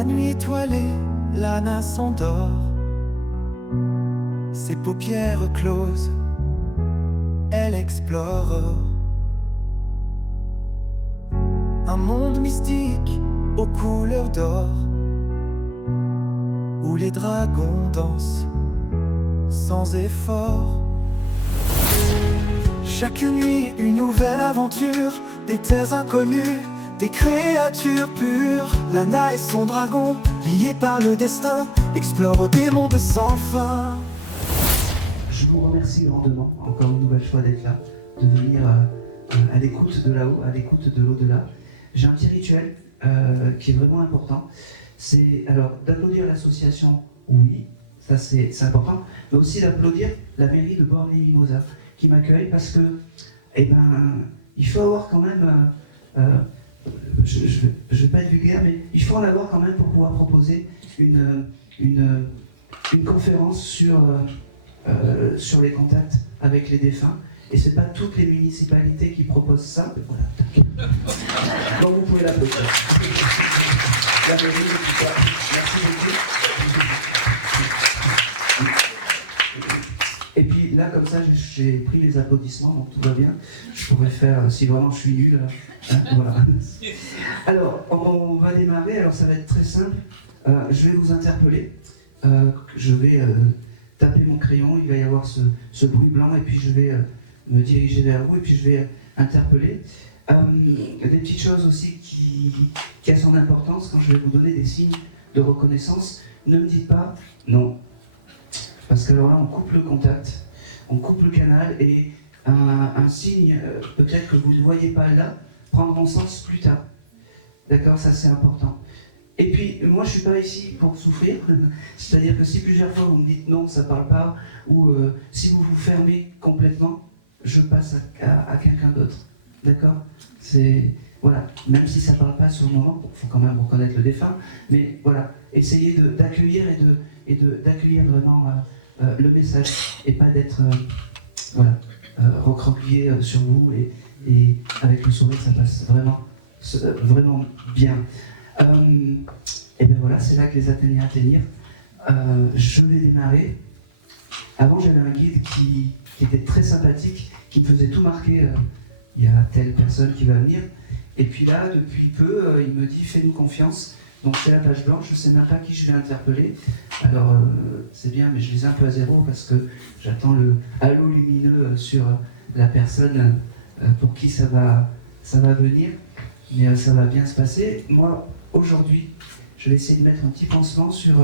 la nuit étoilée, Lana s'endort. Ses paupières closes, elle explore un monde mystique aux couleurs d'or, où les dragons dansent sans effort. Chaque nuit, une nouvelle aventure, des terres inconnues, des créatures pures. Lana et son dragon, liés par le destin, explorent des mondes sans fin. Je vous remercie grandement, encore une nouvelle fois d'être là, de venir à l'écoute de là-haut, à l'écoute de l'au-delà. J'ai un petit rituel qui est vraiment important. C'est alors d'applaudir l'association, oui, ça c'est important, mais aussi d'applaudir la mairie de Bormes-les-Mimosas qui m'accueille parce que, il faut avoir quand même, je vais pas être vulgaire, mais il faut en avoir quand même pour pouvoir proposer une conférence sur les contacts avec les défunts. Et c'est pas toutes les municipalités qui proposent ça, mais voilà. Donc vous pouvez l'applaudir. La mairie, tout ça. Merci beaucoup. Et puis là, comme ça, j'ai pris les applaudissements, donc tout va bien. Je pourrais faire, si vraiment je suis nul, voilà. Alors, on va démarrer, alors ça va être très simple. Je vais vous interpeller. Je vais taper mon crayon, il va y avoir ce bruit blanc, et puis je vais me diriger vers vous, et puis je vais interpeller. Des petites choses aussi qui a son importance quand je vais vous donner des signes de reconnaissance. Ne me dites pas non. Parce que alors là, on coupe le contact, on coupe le canal, et un signe, peut-être que vous ne voyez pas là, prendra sens plus tard. D'accord, ça c'est important. Et puis, moi je ne suis pas ici pour souffrir, c'est-à-dire que si plusieurs fois vous me dites non, ça ne parle pas, ou si vous vous fermez complètement, je passe à quelqu'un d'autre. D'accord ? Voilà, même si ça ne parle pas sur le moment, il faut quand même reconnaître le défunt, mais voilà, essayez d'accueillir et d'accueillir vraiment le message, et pas d'être recroquevillé sur vous, et avec le sourire ça passe vraiment bien. Et bien voilà, c'est là que les Athéniens atteignirent. Je vais démarrer. Avant, j'avais un guide qui était très sympathique, qui me faisait tout marquer. Il y a telle personne qui va venir. Et puis là, depuis peu, il me dit fais-nous confiance. Donc c'est la page blanche, je ne sais même pas qui je vais interpeller. Alors c'est bien, mais je les ai un peu à zéro parce que j'attends le halo lumineux sur la personne pour qui ça va venir. Mais ça va bien se passer. Moi, aujourd'hui, je vais essayer de mettre un petit pansement sur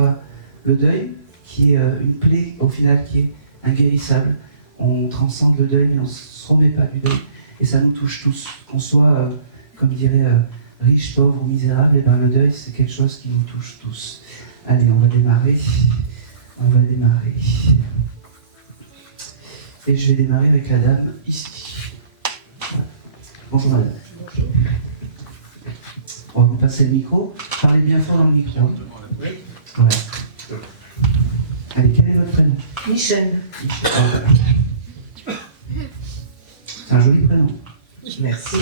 le deuil, qui est une plaie au final qui est inguérissable. On transcende le deuil, mais on ne se remet pas du deuil. Et ça nous touche tous, qu'on soit, comme dirait, riche, pauvre ou misérable, et ben le deuil, c'est quelque chose qui nous touche tous. Allez, on va démarrer. Et je vais démarrer avec la dame ici. Voilà. Bonjour madame. Bonjour. On va vous passer le micro. Parlez bien fort dans le micro. Oui. Voilà. Allez, quel est votre prénom ? Michel. C'est un joli prénom. Merci.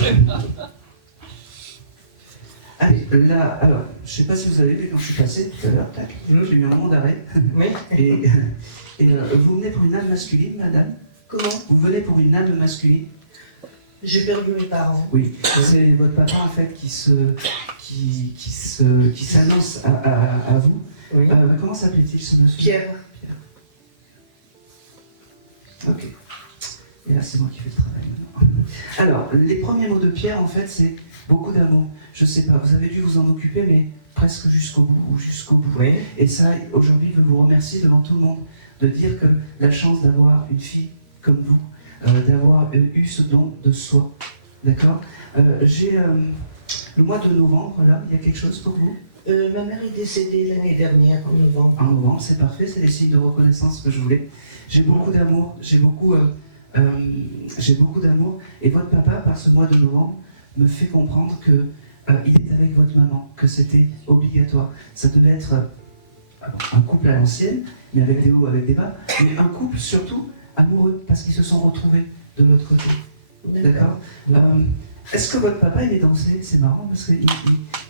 Allez, là, alors, je ne sais pas si vous avez vu quand je suis passé tout à l'heure, tac, j'ai eu un moment d'arrêt. Oui. Et vous venez pour une âme masculine, madame ? Comment ? Vous venez pour une âme masculine ? J'ai perdu mes parents. Oui, c'est votre papa en fait qui s'annonce à vous. Oui. Comment s'appelait-il ce monsieur ? Pierre. Ok. Et là, c'est moi qui fais le travail maintenant. Alors, les premiers mots de Pierre, en fait, c'est beaucoup d'amour. Je sais pas, vous avez dû vous en occuper, mais presque jusqu'au bout. Oui. Et ça, aujourd'hui, je veux vous remercier devant tout le monde de dire que la chance d'avoir une fille comme vous, d'avoir eu ce don de soi. D'accord ? J'ai le mois de novembre, là, il y a quelque chose pour vous ? Ma mère est décédée l'année dernière, en novembre. En novembre, c'est parfait, c'est les signes de reconnaissance que je voulais. J'ai beaucoup d'amour, j'ai beaucoup d'amour. Et votre papa, par ce mois de novembre, me fait comprendre que il est avec votre maman, que c'était obligatoire. Ça devait être un couple à l'ancienne, mais avec des hauts, avec des bas, mais un couple surtout amoureux, parce qu'ils se sont retrouvés de l'autre côté. D'accord ? Est-ce que votre papa, il est dansé ? C'est marrant, parce qu'il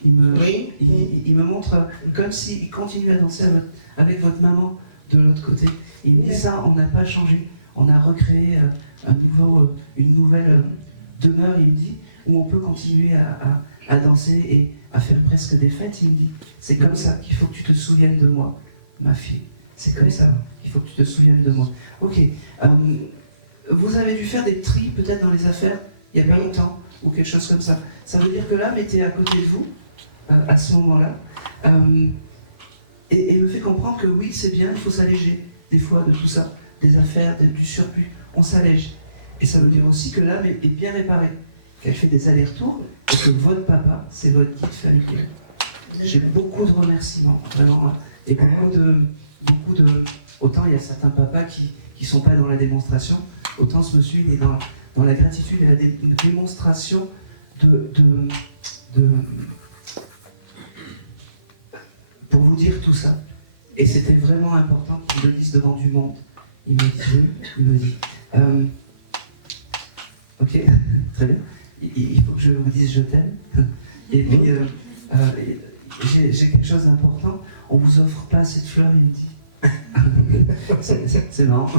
Oui. il me montre comme s'il continue à danser avec votre maman de l'autre côté. Il me dit ça, on n'a pas changé. On a recréé une nouvelle demeure, il me dit, où on peut continuer à danser et à faire presque des fêtes, il me dit. C'est comme ça qu'il faut que tu te souviennes de moi, ma fille. C'est comme ça qu'il faut que tu te souviennes de moi. Ok. Vous avez dû faire des tris peut-être dans les affaires il n'y a pas longtemps, ou quelque chose comme ça. Ça veut dire que l'âme était à côté de vous, à ce moment-là, et me fait comprendre que oui, c'est bien, il faut s'alléger des fois de tout ça, des affaires, du surplus. On s'allège. Et ça veut dire aussi que l'âme est bien réparée, qu'elle fait des allers-retours, et que votre papa, c'est votre guide familial. J'ai beaucoup de remerciements, vraiment, et beaucoup de... Autant il y a certains papas qui ne sont pas dans la démonstration, autant ce monsieur, il est dans la gratitude et la démonstration pour vous dire tout ça. Et c'était vraiment important qu'il le dise devant du monde. Il me dit, oui, il me dit. Ok, très bien. Il faut que je vous dise je t'aime. Et puis, j'ai quelque chose d'important. On vous offre pas cette fleur, il me dit. C'est marrant.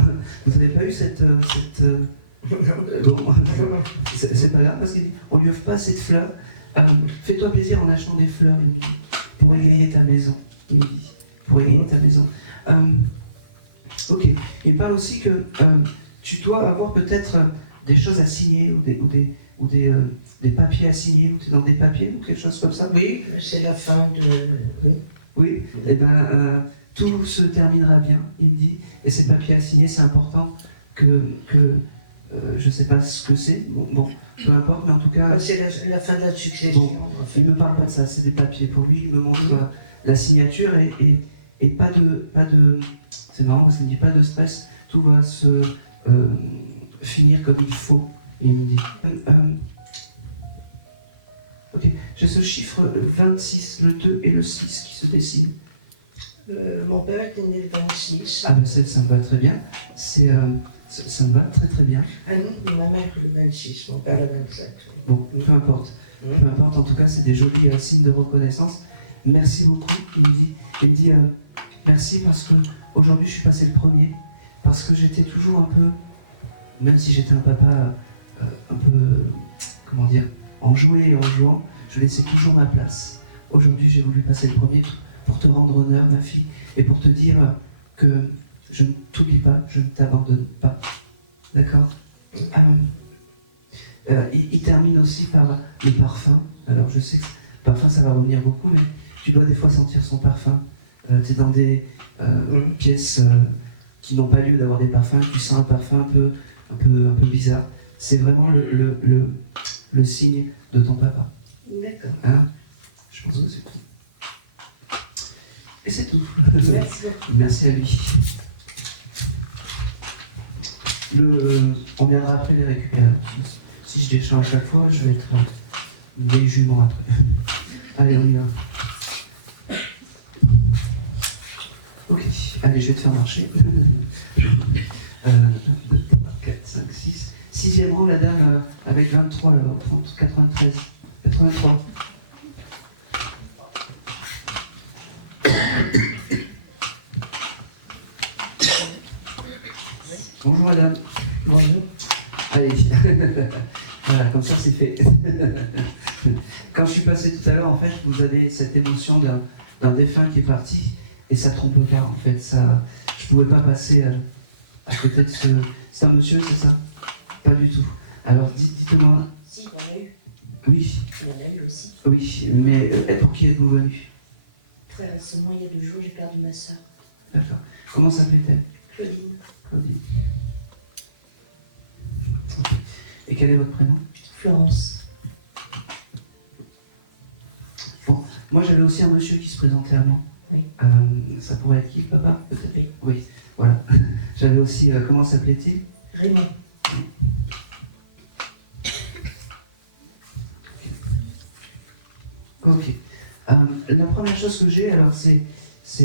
Vous n'avez pas eu cette bon, c'est pas grave parce qu'on lui offre pas cette fleur. Fais-toi plaisir en achetant des fleurs, il me dit, pour égayer ta maison. Il me dit, pour égayer ta maison. Ok. Il parle aussi que tu dois avoir peut-être des choses à signer ou des papiers à signer, ou tu es dans des papiers ou quelque chose comme ça. Oui, c'est la fin de... Oui. Oui. Et bien, tout se terminera bien, il me dit. Et ces papiers à signer, c'est important que je ne sais pas ce que c'est, bon, peu importe, mais en tout cas... C'est la fin de la succession. Bon, il ne me parle pas de ça, c'est des papiers. Pour lui, il me montre la signature et pas de... C'est marrant parce qu'il ne dit pas de stress, tout va se finir comme il faut, il me dit. Ok, j'ai ce chiffre 26, le 2 et le 6 qui se dessinent. Mon père était né le 26. Ah ben ça me va très bien, ça me va très très bien. Ah non, ma mère le 26, mon père le 27. Bon, peu importe. Peu importe, en tout cas, c'est des jolis signes de reconnaissance. Merci beaucoup, il me dit merci parce que aujourd'hui je suis passé le premier, parce que j'étais toujours un peu, même si j'étais un papa un peu, comment dire, enjoué et en jouant, je laissais toujours ma place. Aujourd'hui, j'ai voulu passer le premier pour te rendre honneur, ma fille, et pour te dire que je ne t'oublie pas, je ne t'abandonne pas. D'accord ? Il termine aussi par le parfum. Alors je sais que le parfum ça va revenir beaucoup, mais tu dois des fois sentir son parfum. Tu es dans des pièces qui n'ont pas lieu d'avoir des parfums, tu sens un parfum un peu bizarre. C'est vraiment le signe de ton papa. D'accord. Hein ? Je pense que c'est tout. Et c'est tout. Merci beaucoup. Merci à lui. On viendra après les récupérer. Si je déchire à chaque fois, je vais être une vieille jument après. Allez, on y va. Ok, allez, je vais te faire marcher. 2, 3, 4, 5, 6. Sixième rang, la dame avec 23, 30, 93, 83. Bonjour madame. Bonjour. Allez, voilà, comme ça c'est fait. Quand je suis passé tout à l'heure, en fait, vous avez cette émotion d'un défunt qui est parti, et ça trompe pas, en fait. Ça, je pouvais pas passer à côté de ce... C'est un monsieur, c'est ça? Pas du tout. Alors, dites-moi... Si, il y en a eu. Oui. Il y en a eu aussi. Oui, mais pour qui êtes-vous venu? Très récemment, il y a 2 jours, j'ai perdu ma soeur, D'accord. Comment s'appelait-elle? Claudine. Claudine. Et quel est votre prénom? Florence. Bon, moi j'avais aussi un monsieur qui se présentait à moi. Oui. Ça pourrait être qui, papa? Peut-être. Oui. Oui, voilà. J'avais aussi, comment s'appelait-il? Raymond. Ok. La première chose que j'ai, alors c'est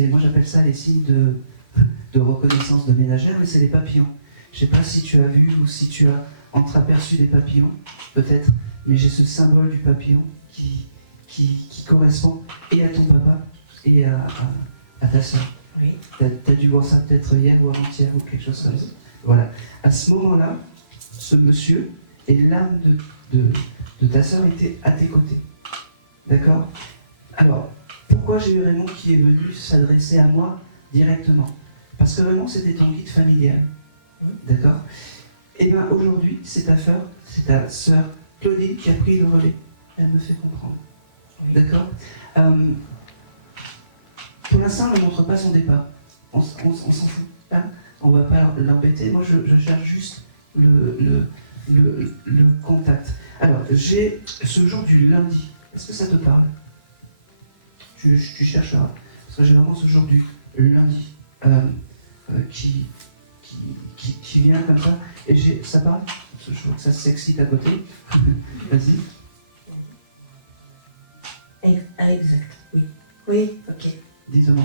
moi j'appelle ça les signes de reconnaissance de ménagère, mais c'est les papillons. Je ne sais pas si tu as vu ou si tu as entreaperçu des papillons, peut-être, mais j'ai ce symbole du papillon qui qui correspond et à ton papa et à ta soeur. Oui. T'as dû voir ça peut-être hier ou avant-hier ou quelque chose comme ça. Voilà. À ce moment-là, ce monsieur et l'âme de ta soeur était à tes côtés. D'accord? Alors, pourquoi j'ai eu Raymond qui est venu s'adresser à moi directement? Parce que Raymond, c'était ton guide familial. D'accord? Et bien aujourd'hui, c'est ta sœur Claudine qui a pris le relais. Elle me fait comprendre. Oui. D'accord? Pour l'instant, elle ne montre pas son départ. On s'en fout. Hein, on ne va pas l'embêter. Moi, je cherche juste le contact. Alors, j'ai ce jour du lundi. Est-ce que ça te parle? Tu chercheras. Parce que j'ai vraiment ce jour du lundi qui vient comme ça. Et ça parle? Je trouve que ça s'excite à côté. Vas-y. Ah, exact, oui. Oui, ok. Dis-moi.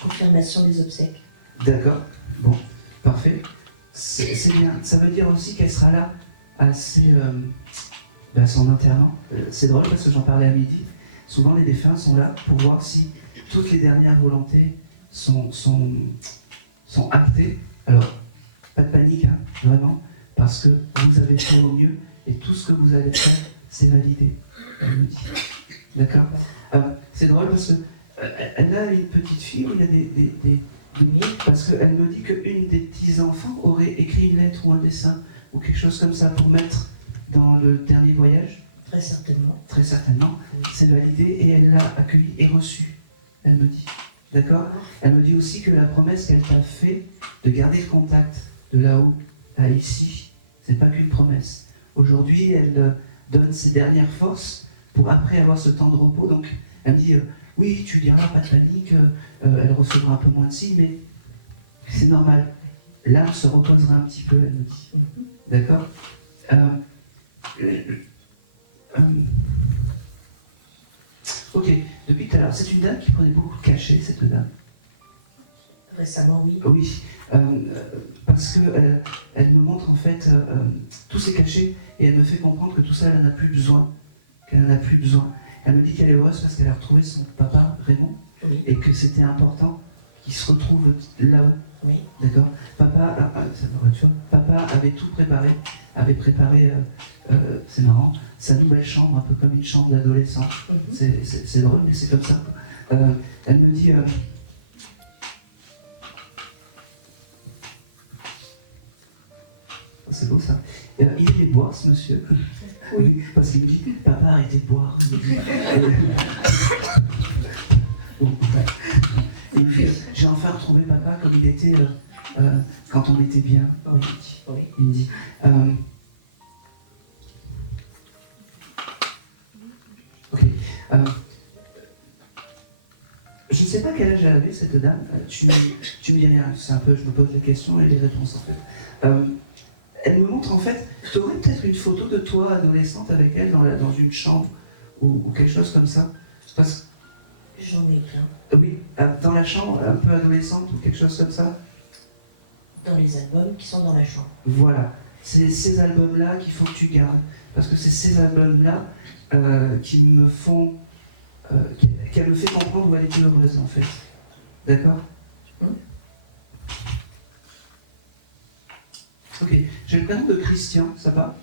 Confirmation des obsèques. D'accord. Bon, parfait. C'est bien. Ça veut dire aussi qu'elle sera là à son enterrement. C'est drôle parce que j'en parlais à midi. Souvent, les défunts sont là pour voir si toutes les dernières volontés sont actées. Alors, pas de panique, hein, vraiment, parce que vous avez fait au mieux et tout ce que vous allez faire, c'est validé. Elle me dit. D'accord. C'est drôle parce qu'elle a une petite fille où il y a des parce qu'elle me dit qu'une des petits-enfants aurait écrit une lettre ou un dessin ou quelque chose comme ça pour mettre dans le dernier voyage. Très certainement. Très certainement. C'est validé et elle l'a accueilli et reçu. Elle me dit. D'accord? Elle me dit aussi que la promesse qu'elle t'a fait de garder le contact de là-haut à ici, c'est pas qu'une promesse. Aujourd'hui, elle donne ses dernières forces pour après avoir ce temps de repos. Donc, elle me dit, oui, tu diras, pas de panique, elle recevra un peu moins de signes, mais c'est normal. L'âme se reposera un petit peu, elle me dit. D'accord? Ok, depuis tout à l'heure, c'est une dame qui prenait beaucoup de cachets, cette dame. Récemment, oui. Oui, parce qu'elle elle me montre en fait tous ces cachets et elle me fait comprendre que tout ça, elle n'en a plus besoin. Qu'elle n'en a plus besoin. Elle me dit qu'elle est heureuse parce qu'elle a retrouvé son papa, Raymond, Oui. et que c'était important qu'il se retrouve là-haut. Oui. D'accord? Papa, papa avait tout préparé, avait préparé, c'est marrant, sa nouvelle chambre, un peu comme une chambre d'adolescent. C'est drôle, mais c'est comme ça. Elle me dit... c'est beau ça. Il aimait boire, ce monsieur. Oui, parce qu'il me dit, papa, arrêtez de boire. J'ai enfin retrouvé papa comme il était quand on était bien. Oui. Oui. Il me dit. Ok. Je ne sais pas quel âge elle avait, cette dame. Tu me dis rien. C'est un peu, je me pose la question et les réponses en fait. Elle me montre en fait, tu aurais peut-être une photo de toi adolescente avec elle dans une chambre ou quelque chose comme ça. Parce J'en ai plein. oui, dans la chambre, un peu adolescente ou quelque chose comme ça. Dans les albums qui sont dans la chambre. Voilà, c'est ces albums-là qu'il faut que tu gardes. Parce que c'est ces albums-là qui me font... qu'elle me fait comprendre où elle était heureuse en fait. D'accord? Ok, j'ai le prénom de Christian, ça va?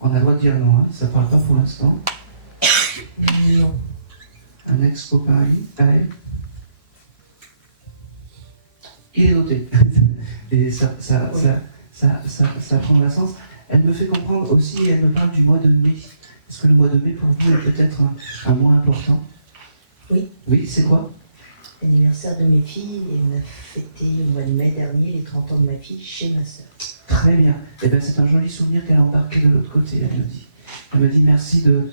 On a le droit de dire non, hein, ça parle pas pour l'instant. Non. Un ex-copain à elle. Il est noté. Et ça prendra sens. Elle me fait comprendre aussi, elle me parle du mois de mai. Parce que le mois de mai, pour vous, est peut-être un mois important. Oui. Oui, c'est quoi? L'anniversaire de mes filles, et on a fêté au mois de mai dernier les 30 ans de ma fille chez ma sœur. Très bien. Eh bien, c'est un joli souvenir qu'elle a embarqué de l'autre côté, elle me dit. Elle me dit merci de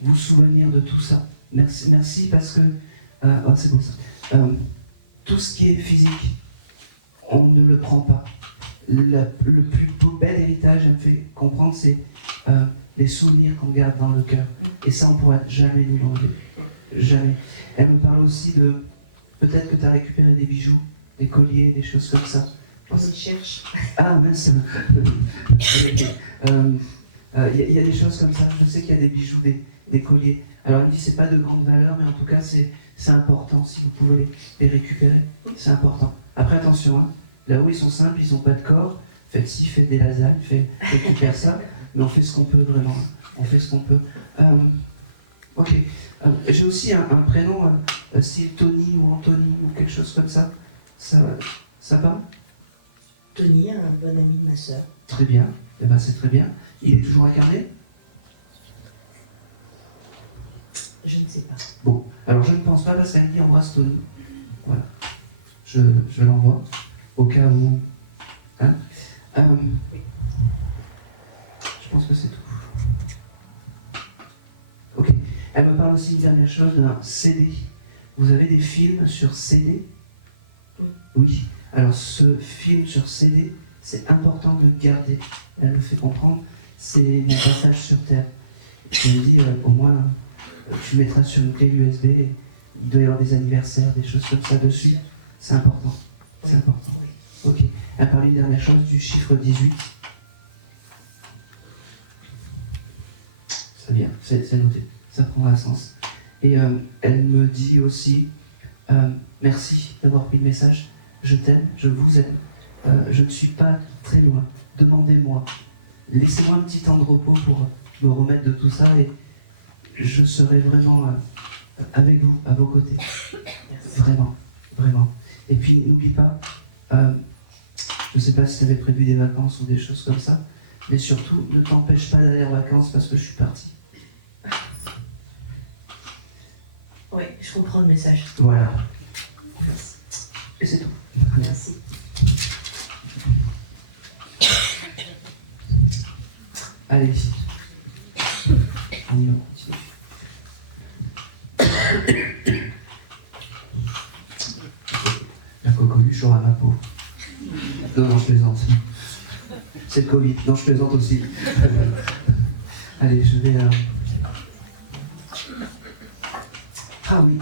vous souvenir de tout ça. Merci parce que... oh, c'est beau ça. Tout ce qui est physique, on ne le prend pas. Le plus beau, bel héritage, elle me fait comprendre, c'est les souvenirs qu'on garde dans le cœur. Et ça, on ne pourra jamais nous l'enlever. Jamais. Elle me parle aussi de... Peut-être que tu as récupéré des bijoux, des colliers, des choses comme ça. On le cherche. Ah, mince. Il y a des choses comme ça. Je sais qu'il y a des bijoux, des colliers. Alors, il me dit c'est pas de grande valeur, mais en tout cas, c'est important si vous pouvez les récupérer. C'est important. Après, attention, hein, là où ils sont simples, ils n'ont pas de corps. Faites ci, faites des lasagnes, récupère ça. Mais on fait ce qu'on peut, vraiment. On fait ce qu'on peut. Ok. J'ai aussi un prénom, style Tony ou Anthony ou quelque chose comme ça. Ça va? Tony, un bon ami de ma sœur. Très bien. Eh ben, c'est très bien. Il est toujours incarné? Je ne sais pas. Bon, alors je ne pense pas parce qu'elle dit embrasse Tony. Voilà. Je l'envoie au cas où. Hein? Je pense que c'est tout. Ok. Elle me parle aussi une dernière chose d'un CD. Vous avez des films sur CD? Oui. Alors ce film sur CD, c'est important de le garder. Elle me fait comprendre, c'est mon passage sur Terre. Je me dis, au moins, tu mettras sur une clé USB, il doit y avoir des anniversaires, des choses comme ça dessus. C'est important. C'est important. Ok. Elle parle une dernière chose du chiffre 18. C'est bien, c'est noté. Ça prendra sens. Et elle me dit aussi, merci d'avoir pris le message. Je t'aime, je vous aime. Je ne suis pas très loin. Demandez-moi. Laissez-moi un petit temps de repos pour me remettre de tout ça et je serai vraiment avec vous, à vos côtés. Vraiment, vraiment. Et puis n'oublie pas, je ne sais pas si tu avais prévu des vacances ou des choses comme ça, mais surtout ne t'empêche pas d'aller en vacances parce que je suis parti. Oui, je comprends le message. Voilà. Et c'est tout. Merci. Allez. On y va, continue. La coqueluche aura ma peau. Non, je plaisante. C'est le Covid. Non, je plaisante aussi. Allez, je vais... Ah oui.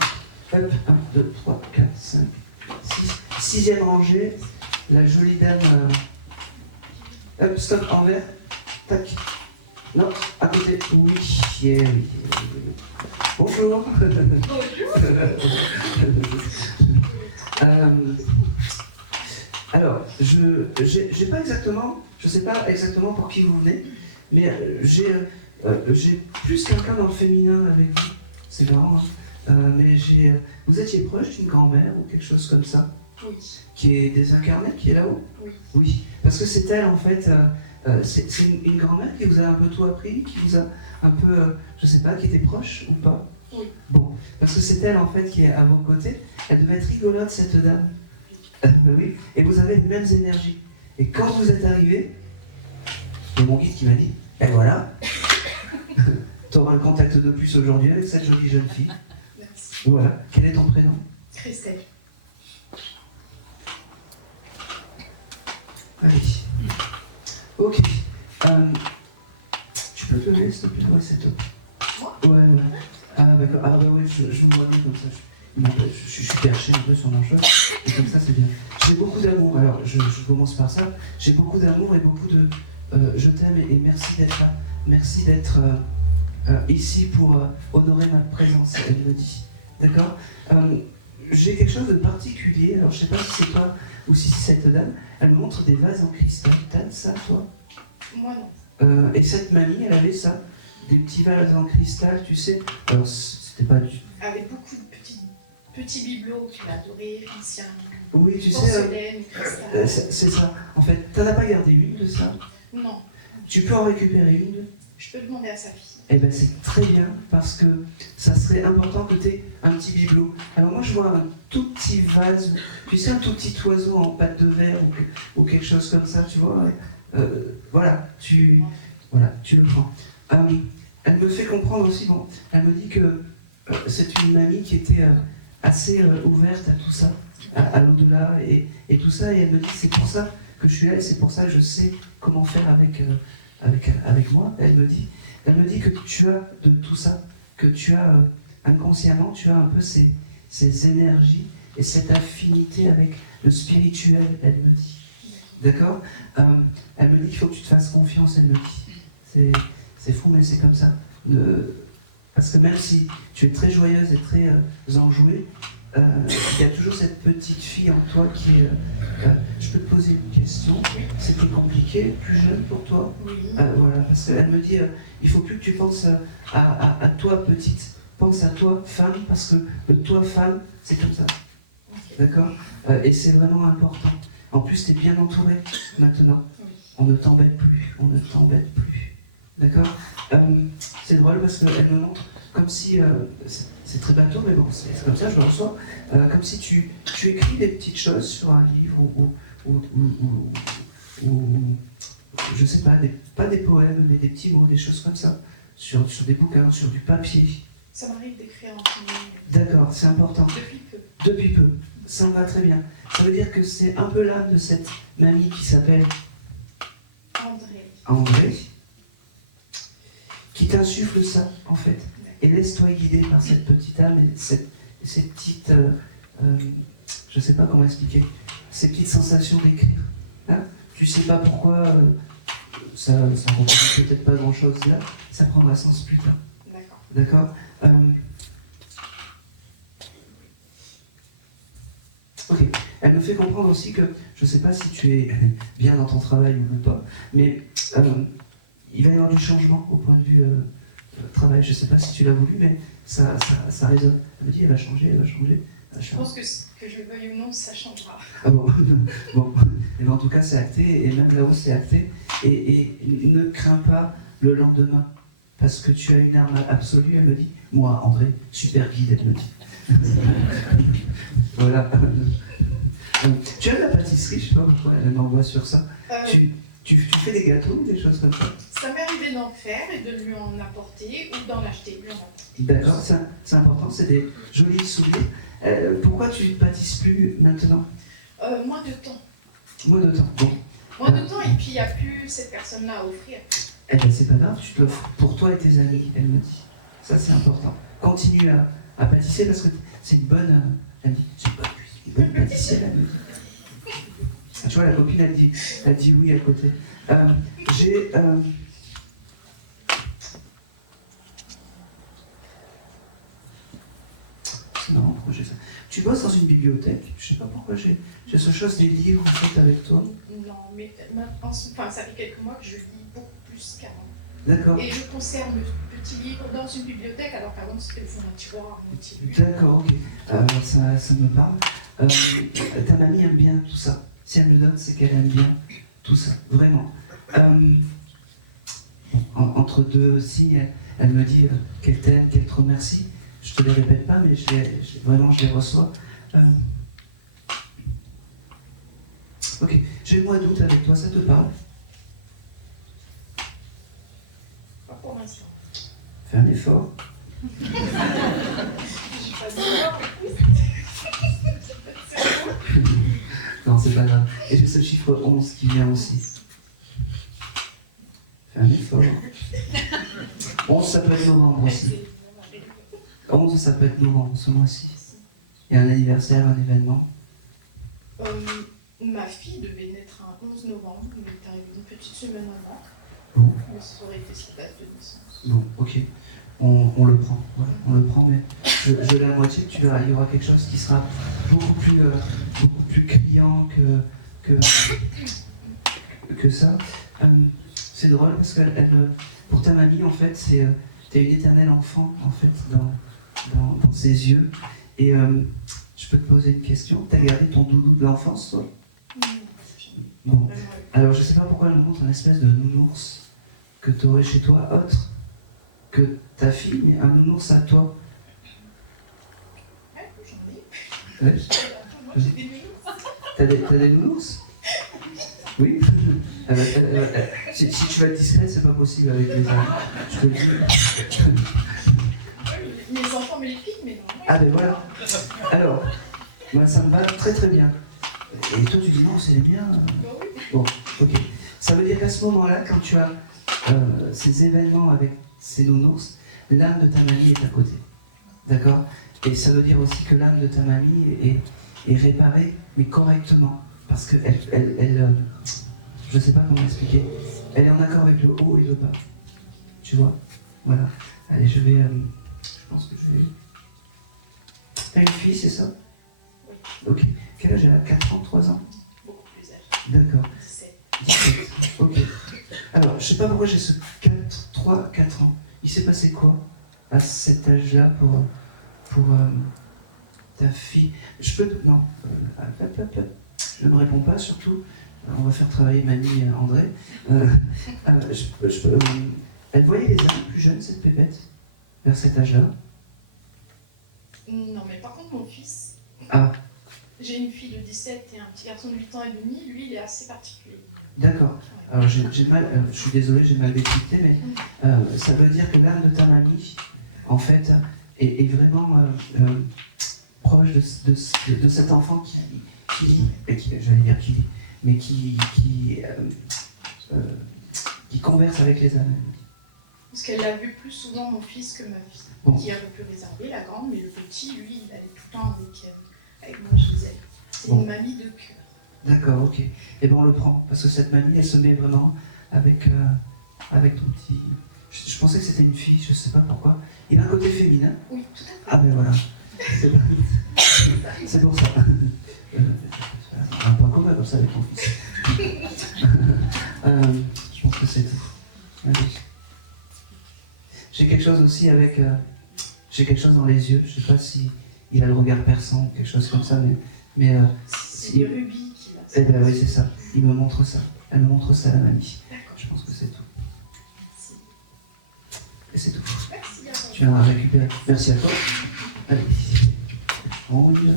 Hop, 1, 2, 3, 4, 5, 6. 6e rangée. La jolie dame... Hop, stop, en vert. Tac. Non, à côté. Oui, yeah, oui. Bonjour. Alors, j'ai pas exactement, je sais pas exactement pour qui vous venez, mais j'ai plus quelqu'un dans le féminin avec vous. C'est marrant, hein. Mais vous étiez proche d'une grand-mère ou quelque chose comme ça? Oui. Qui est désincarnée, qui est là-haut? Oui. Oui, parce que c'est elle en fait. C'est une grand-mère qui vous a un peu tout appris, qui vous a un peu, je sais pas, qui était proche ou pas? Oui. Bon, parce que c'est elle en fait qui est à vos côtés. Elle devait être rigolote cette dame. Oui. Et vous avez les mêmes énergies. Et quand vous êtes arrivé, il y a mon guide qui m'a dit, ben voilà, tu auras un contact de plus aujourd'hui avec cette jolie jeune fille. Merci. Voilà. Quel est ton prénom? Christelle. Allez. Ok. Tu peux te lever, s'il te plaît? Ouais, c'est top. Moi? Ouais. Ah, d'accord. Ah, bah ouais, je me vois bien comme ça. Je suis perché un peu sur mon chose. Et comme ça, c'est bien. J'ai beaucoup d'amour. Alors, je commence par ça. J'ai beaucoup d'amour et beaucoup de... je t'aime et merci d'être là. Merci d'être ici pour honorer ma présence, elle me dit. D'accord? J'ai quelque chose de particulier. Alors, je sais pas si c'est toi ou si c'est cette dame. Elle me montre des vases en cristal. T'as ça, toi? Moi non. Et cette mamie, elle avait ça, des petits vases en cristal, tu sais. Alors, c'était pas du... Avec beaucoup de petits bibelots, tu vas adorer, anciens. Oui, tu sais, Porcelaine, cristal. c'est ça. En fait, t'en as pas gardé une de ça? Non. Tu peux en récupérer une? Je peux demander à sa fille. Eh ben, c'est très bien, parce que ça serait important que tu aies un petit bibelot. Alors moi, je vois un tout petit vase, tu sais, un tout petit oiseau en pâte de verre ou quelque chose comme ça, tu vois. Voilà, tu le prends. Elle me fait comprendre aussi, bon, elle me dit que c'est une mamie qui était assez ouverte à tout ça, à l'au-delà et tout ça, et elle me dit c'est pour ça que je suis là et c'est pour ça que je sais comment faire avec moi. Elle me dit que tu as de tout ça, que tu as inconsciemment, tu as un peu ces énergies et cette affinité avec le spirituel, elle me dit. D'accord. Elle me dit qu'il faut que tu te fasses confiance, elle me dit. C'est fou, mais c'est comme ça. Parce que même si tu es très joyeuse et très enjouée, il y a toujours cette petite fille en toi qui est... je peux te poser une question. C'était compliqué, plus jeune pour toi? Oui. Voilà, parce qu'elle me dit, il faut plus que tu penses à toi petite, pense à toi femme, parce que toi femme, c'est comme ça. Ok. D'accord. Et c'est vraiment important. En plus, tu es bien entouré maintenant. Oui. On ne t'embête plus, on ne t'embête plus. D'accord. C'est drôle parce qu'elle me montre comme si, c'est très bateau, mais bon, c'est comme ça, je le reçois, comme si tu écris des petites choses sur un livre ou je sais pas, pas des poèmes, mais des petits mots, des choses comme ça, sur des bouquins, sur du papier. Ça m'arrive d'écrire en premier. D'accord, c'est important. Depuis peu. Depuis peu, ça me va très bien. Ça veut dire que c'est un peu l'âme de cette mamie qui s'appelle André, qui t'insuffle ça, en fait. Et laisse-toi guider par cette petite âme et ces petites, je sais pas comment expliquer, ces petites sensations d'écrire. Hein, tu sais pas pourquoi, ça représente peut-être pas grand-chose là, ça prendra sens plus tard. D'accord. D'accord. Ok. Elle me fait comprendre aussi que, je sais pas si tu es bien dans ton travail ou pas, mais il va y avoir du changement au point de vue travail. Je sais pas si tu l'as voulu, mais ça résonne. Elle me dit, elle va changer, elle va changer. Je pense que je le veuille ou non, ça changera. Ah bon. Bon. Et ben, en tout cas, c'est acté, et même là-haut, c'est acté. Et ne crains pas le lendemain, parce que tu as une arme absolue. Elle me dit, moi, André, super guide, elle me dit. Voilà. Tu aimes la pâtisserie, je sais pas pourquoi elle m'envoie sur ça. Tu fais des gâteaux, des choses comme ça? Ça m'est arrivé d'en faire et de lui en apporter ou d'en acheter. D'accord, c'est important, c'est des jolis souvenirs. Pourquoi tu ne pâtisses plus maintenant? Moins de temps. Moins de temps, bon. Moins de temps et puis il n'y a plus cette personne-là à offrir. Eh ben c'est pas grave, tu te l'offres pour toi et tes amis, elle me dit. Ça c'est important. Continue à pâtisser parce que c'est une bonne... elle me dit, c'est une bonne pâtissière, elle me dit. Tu vois, la copine, elle dit oui à côté. J'ai... C'est marrant, pourquoi j'ai ça. Tu bosses dans une bibliothèque, je sais pas pourquoi j'ai ce chose des livres en fait avec toi. Non, mais ça fait quelques mois que je lis beaucoup plus qu'avant. D'accord. Et je conserve mes petits livres dans une bibliothèque alors qu'avant c'était le fond d'un tiroir, un petit livre. D'accord, ok. Ça me parle. Ta mamie aime bien tout ça. Si elle me donne, c'est qu'elle aime bien tout ça, vraiment. Entre deux signes, elle me dit qu'elle t'aime, qu'elle te remercie. Je te les répète pas, mais vraiment je les reçois. Ok, j'ai le mois d'août avec toi, ça te parle? Pas pour l'instant. Fais un effort. J'ai pas d'effort. Non, c'est pas grave. Et j'ai ce chiffre 11 qui vient aussi. Fais un effort. 11, ça peut être novembre aussi. 11, ça peut être novembre, ce mois-ci. Il y a un anniversaire, un événement. Ma fille devait naître un 11 novembre, mais elle est arrivée une petite semaine avant. Bon. Mais ça aurait été sa date de naissance. Bon, ok. On le prend. Ouais, on le prend, mais je l'ai à moitié. Tu verras, il y aura quelque chose qui sera beaucoup plus criant que ça. C'est drôle parce que pour ta mamie, en fait, t'es une éternelle enfant, en fait, dans ses yeux. Et je peux te poser une question. T'as gardé ton doudou de l'enfance, toi? Bon. Alors, je sais pas pourquoi elle me montre un espèce de nounours que tu aurais chez toi, autre que ta fille, mais un nounours à toi. J'en ai. Ouais. J'ai des nounours. T'as des nounours? Oui. Si tu vas être discret, c'est pas possible avec les enfants. Je te le dis. Mes enfants me les piquent, mais non. Ah ben voilà. Alors, moi ça me va très très bien. Et toi tu dis non, c'est les miens. Bon, ok. Ça veut dire qu'à ce moment-là, quand tu as ces événements avec ces nounours, l'âme de ta mamie est à côté. D'accord? Et ça veut dire aussi que l'âme de ta mamie est réparée, mais correctement, parce que je ne sais pas comment expliquer, elle est en accord avec le haut et le bas. Tu vois? Voilà. Allez, je pense que je vais... T'as une fille, c'est ça? Oui. Ok. Quel âge elle a? 4 ans, 3 ans? Beaucoup plus âgé. D'accord. 17. 17. Ok. Alors, je sais pas pourquoi j'ai ce 3-4 ans. Il s'est passé quoi à cet âge-là pour ta fille? Je peux... Non. Je ne me réponds pas, surtout. On va faire travailler mamie André. Elle voyait les âmes plus jeunes, cette pépette, vers cet âge-là? Non, mais par contre, mon fils, Ah, j'ai une fille de 17 et un petit garçon de 8 ans et demi, lui, il est assez particulier. d'accord. Alors, j'ai mal... je suis désolé, j'ai mal décrypté, mais ça veut dire que l'âme de ta mamie, en fait, est vraiment proche de cet enfant j'allais dire qui converse avec les âmes. Parce qu'elle a vu plus souvent mon fils que ma fille, Bon. qui est un peu plus réservée, la grande, mais le petit, lui, il allait tout le temps avec moi chez elle. C'est Bon. une mamie de cœur. D'accord, ok. Et bien on le prend, parce que cette mamie, elle se met vraiment avec ton petit... Je pensais que c'était une fille, je sais pas pourquoi. Il a un côté féminin. Oui, tout à fait. Ah ben voilà. C'est pour ça. Un point commun comme ça avec ton fils. Je pense que c'est tout. Allez. J'ai quelque chose aussi avec... j'ai quelque chose dans les yeux. Je sais pas si il a le regard perçant ou quelque chose comme ça, mais C'est des rubis qu'il a. eh ben oui, c'est ça. Il me montre ça. Elle me montre ça, la mamie. D'accord. Je pense que c'est tout. Merci. Et c'est tout. Merci à Tu viens récupérer. Merci à toi. Allez. On y va.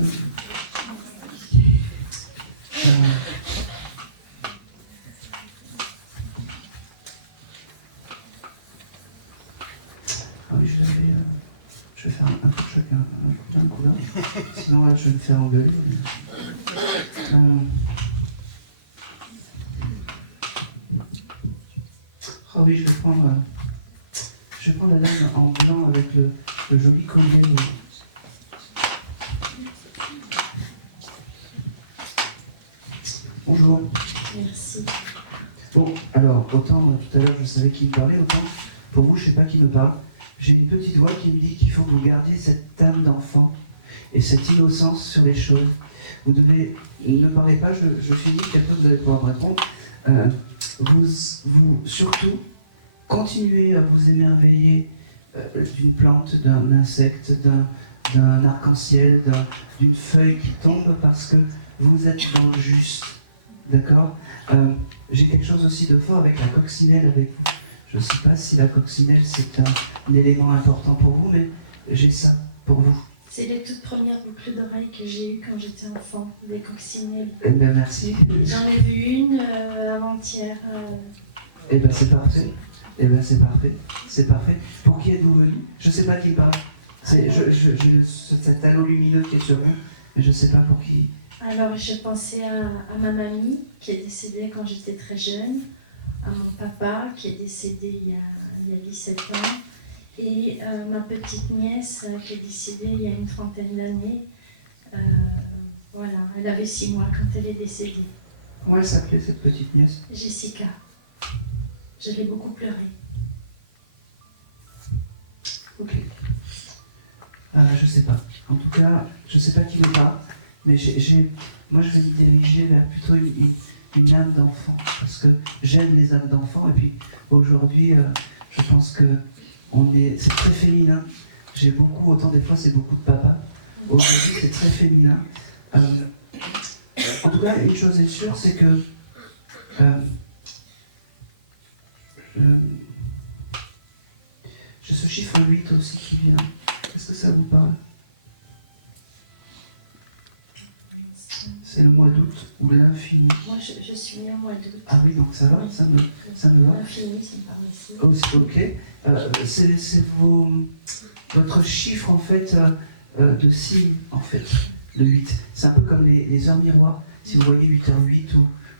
Ah oui, je vais faire un pour chacun, un couleur. Sinon, là, je vais me faire engueuler. Oh oui, je vais prendre la dame en blanc avec le joli collier. Bonjour. Merci. Bon, alors, autant tout à l'heure je savais qui me parlait, autant pour vous, je ne sais pas qui me parle. J'ai une petite voix qui me dit qu'il faut que vous gardiez cette âme d'enfant et cette innocence sur les choses. Vous devez, ne parlez pas, je finis, puis après vous allez pouvoir me répondre. Vous surtout, continuez à vous émerveiller d'une plante, d'un insecte, d'un arc-en-ciel, d'une feuille qui tombe parce que vous êtes dans le juste. D'accord? J'ai quelque chose aussi de fort avec la coccinelle avec vous. Je ne sais pas si la coccinelle c'est un élément important pour vous, mais j'ai ça pour vous. C'est les toutes premières boucles d'oreilles que j'ai eues quand j'étais enfant, des coccinelles. Eh bien merci. J'en ai vu une avant-hier. Eh bien c'est parfait. Eh bien c'est parfait. C'est parfait. Pour qui êtes-vous venu? Je ne sais pas qui parle. C'est cet halo lumineux qui est sur vous, mais je ne sais pas pour qui. Alors, je pensais à ma mamie qui est décédée quand j'étais très jeune, à mon papa qui est décédé il y a 17 ans, et ma petite nièce qui est décédée il y a une trentaine d'années. Voilà, elle avait 6 mois quand elle est décédée. Comment elle s'appelait cette petite nièce? Jessica. Je l'ai beaucoup pleuré. Ok. Je sais pas. En tout cas, je sais pas qui me parle, mais moi je vais me diriger vers plutôt une âme d'enfant, parce que j'aime les âmes d'enfant, et puis aujourd'hui, je pense que c'est très féminin. J'ai beaucoup, autant des fois c'est beaucoup de papa. Aujourd'hui c'est très féminin. En tout cas, une chose est sûre, c'est que j'ai ce chiffre 8 aussi qui vient. Est-ce que ça vous parle? C'est le mois d'août ou l'infini. Moi, je suis née au mois d'août. Ah oui, donc ça va, ça me va. L'infini, ça me parle aussi. Ok. C'est votre chiffre en fait de signe en fait, le 8. C'est un peu comme les heures miroirs. Si vous voyez 8h08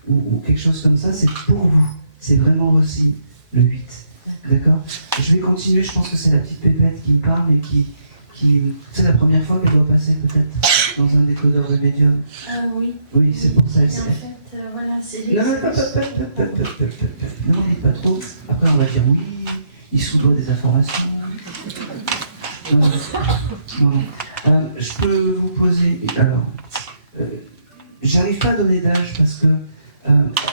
ou quelque chose comme ça, c'est pour vous. C'est vraiment vos signes, le 8. D'accord? Je vais continuer, je pense que c'est la petite pépette qui me parle et qui C'est la première fois qu'elle doit passer peut-être dans un décodeur de médium. Oui. Oui, c'est pour ça. Et en fait, voilà, c'est Non, non, pas trop. Après, on va dire oui, il sous-doit des informations. Non, non, non. Je peux vous poser. Alors, j'arrive pas à donner d'âge parce que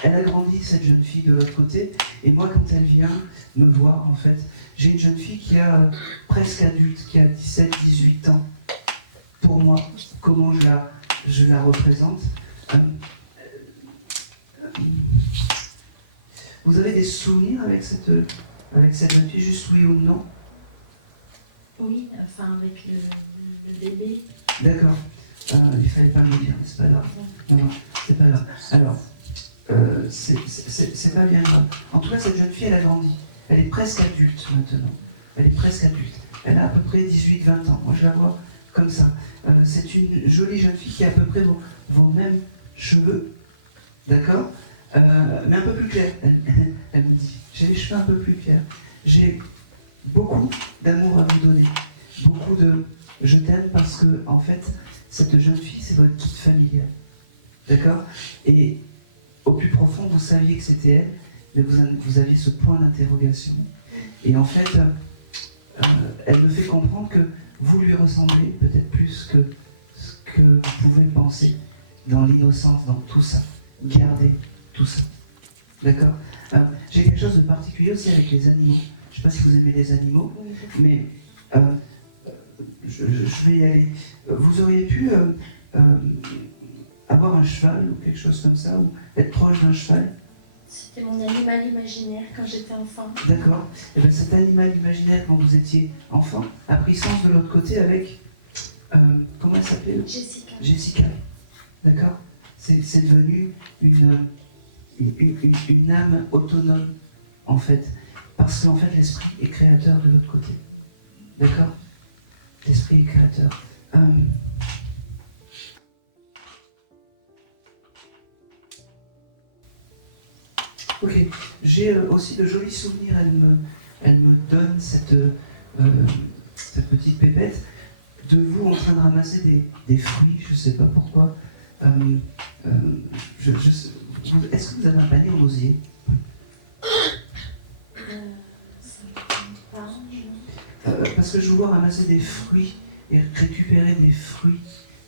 elle a grandi, cette jeune fille de l'autre côté, et moi, quand elle vient me voir, en fait, j'ai une jeune fille qui a presque adulte, qui a 17-18 ans. Pour moi, comment je la représente. Vous avez des souvenirs avec cette jeune fille, juste oui ou non? Oui, enfin avec le bébé. D'accord. Il fallait pas me le dire, mais c'est pas grave. Non, non, c'est pas grave. Alors, c'est pas bien grave. En tout cas, cette jeune fille, elle a grandi. Elle est presque adulte maintenant. Elle est presque adulte. Elle a à peu près 18-20 ans. Moi, je la vois comme ça. C'est une jolie jeune fille qui a à peu près vos mêmes cheveux. D'accord? Mais un peu plus clair. Elle me dit, j'ai les cheveux un peu plus clairs. J'ai beaucoup d'amour à vous donner. Beaucoup de je t'aime parce que, en fait, cette jeune fille, c'est votre guide familial. D'accord? Et au plus profond, vous saviez que c'était elle, mais vous aviez ce point d'interrogation. Et en fait, elle me fait comprendre que vous lui ressemblez peut-être plus que ce que vous pouvez penser dans l'innocence, dans tout ça. Gardez tout ça. D'accord? J'ai quelque chose de particulier aussi avec les animaux. Je ne sais pas si vous aimez les animaux, mais je vais y aller. Vous auriez pu avoir un cheval ou quelque chose comme ça, ou être proche d'un cheval? C'était mon animal imaginaire quand j'étais enfant. D'accord. Et bien cet animal imaginaire, quand vous étiez enfant, a pris sens de l'autre côté avec... comment elle s'appelle? Jessica. Jessica. D'accord. C'est devenu une âme autonome, en fait. Parce qu'en fait, l'esprit est créateur de l'autre côté. D'accord? L'esprit est créateur. Ok. J'ai aussi de jolis souvenirs. Elle me donne cette petite pépette de vous en train de ramasser des fruits. Je ne sais pas pourquoi. Est-ce que vous avez un panier en osier? Parce que je vous vois ramasser des fruits et récupérer des fruits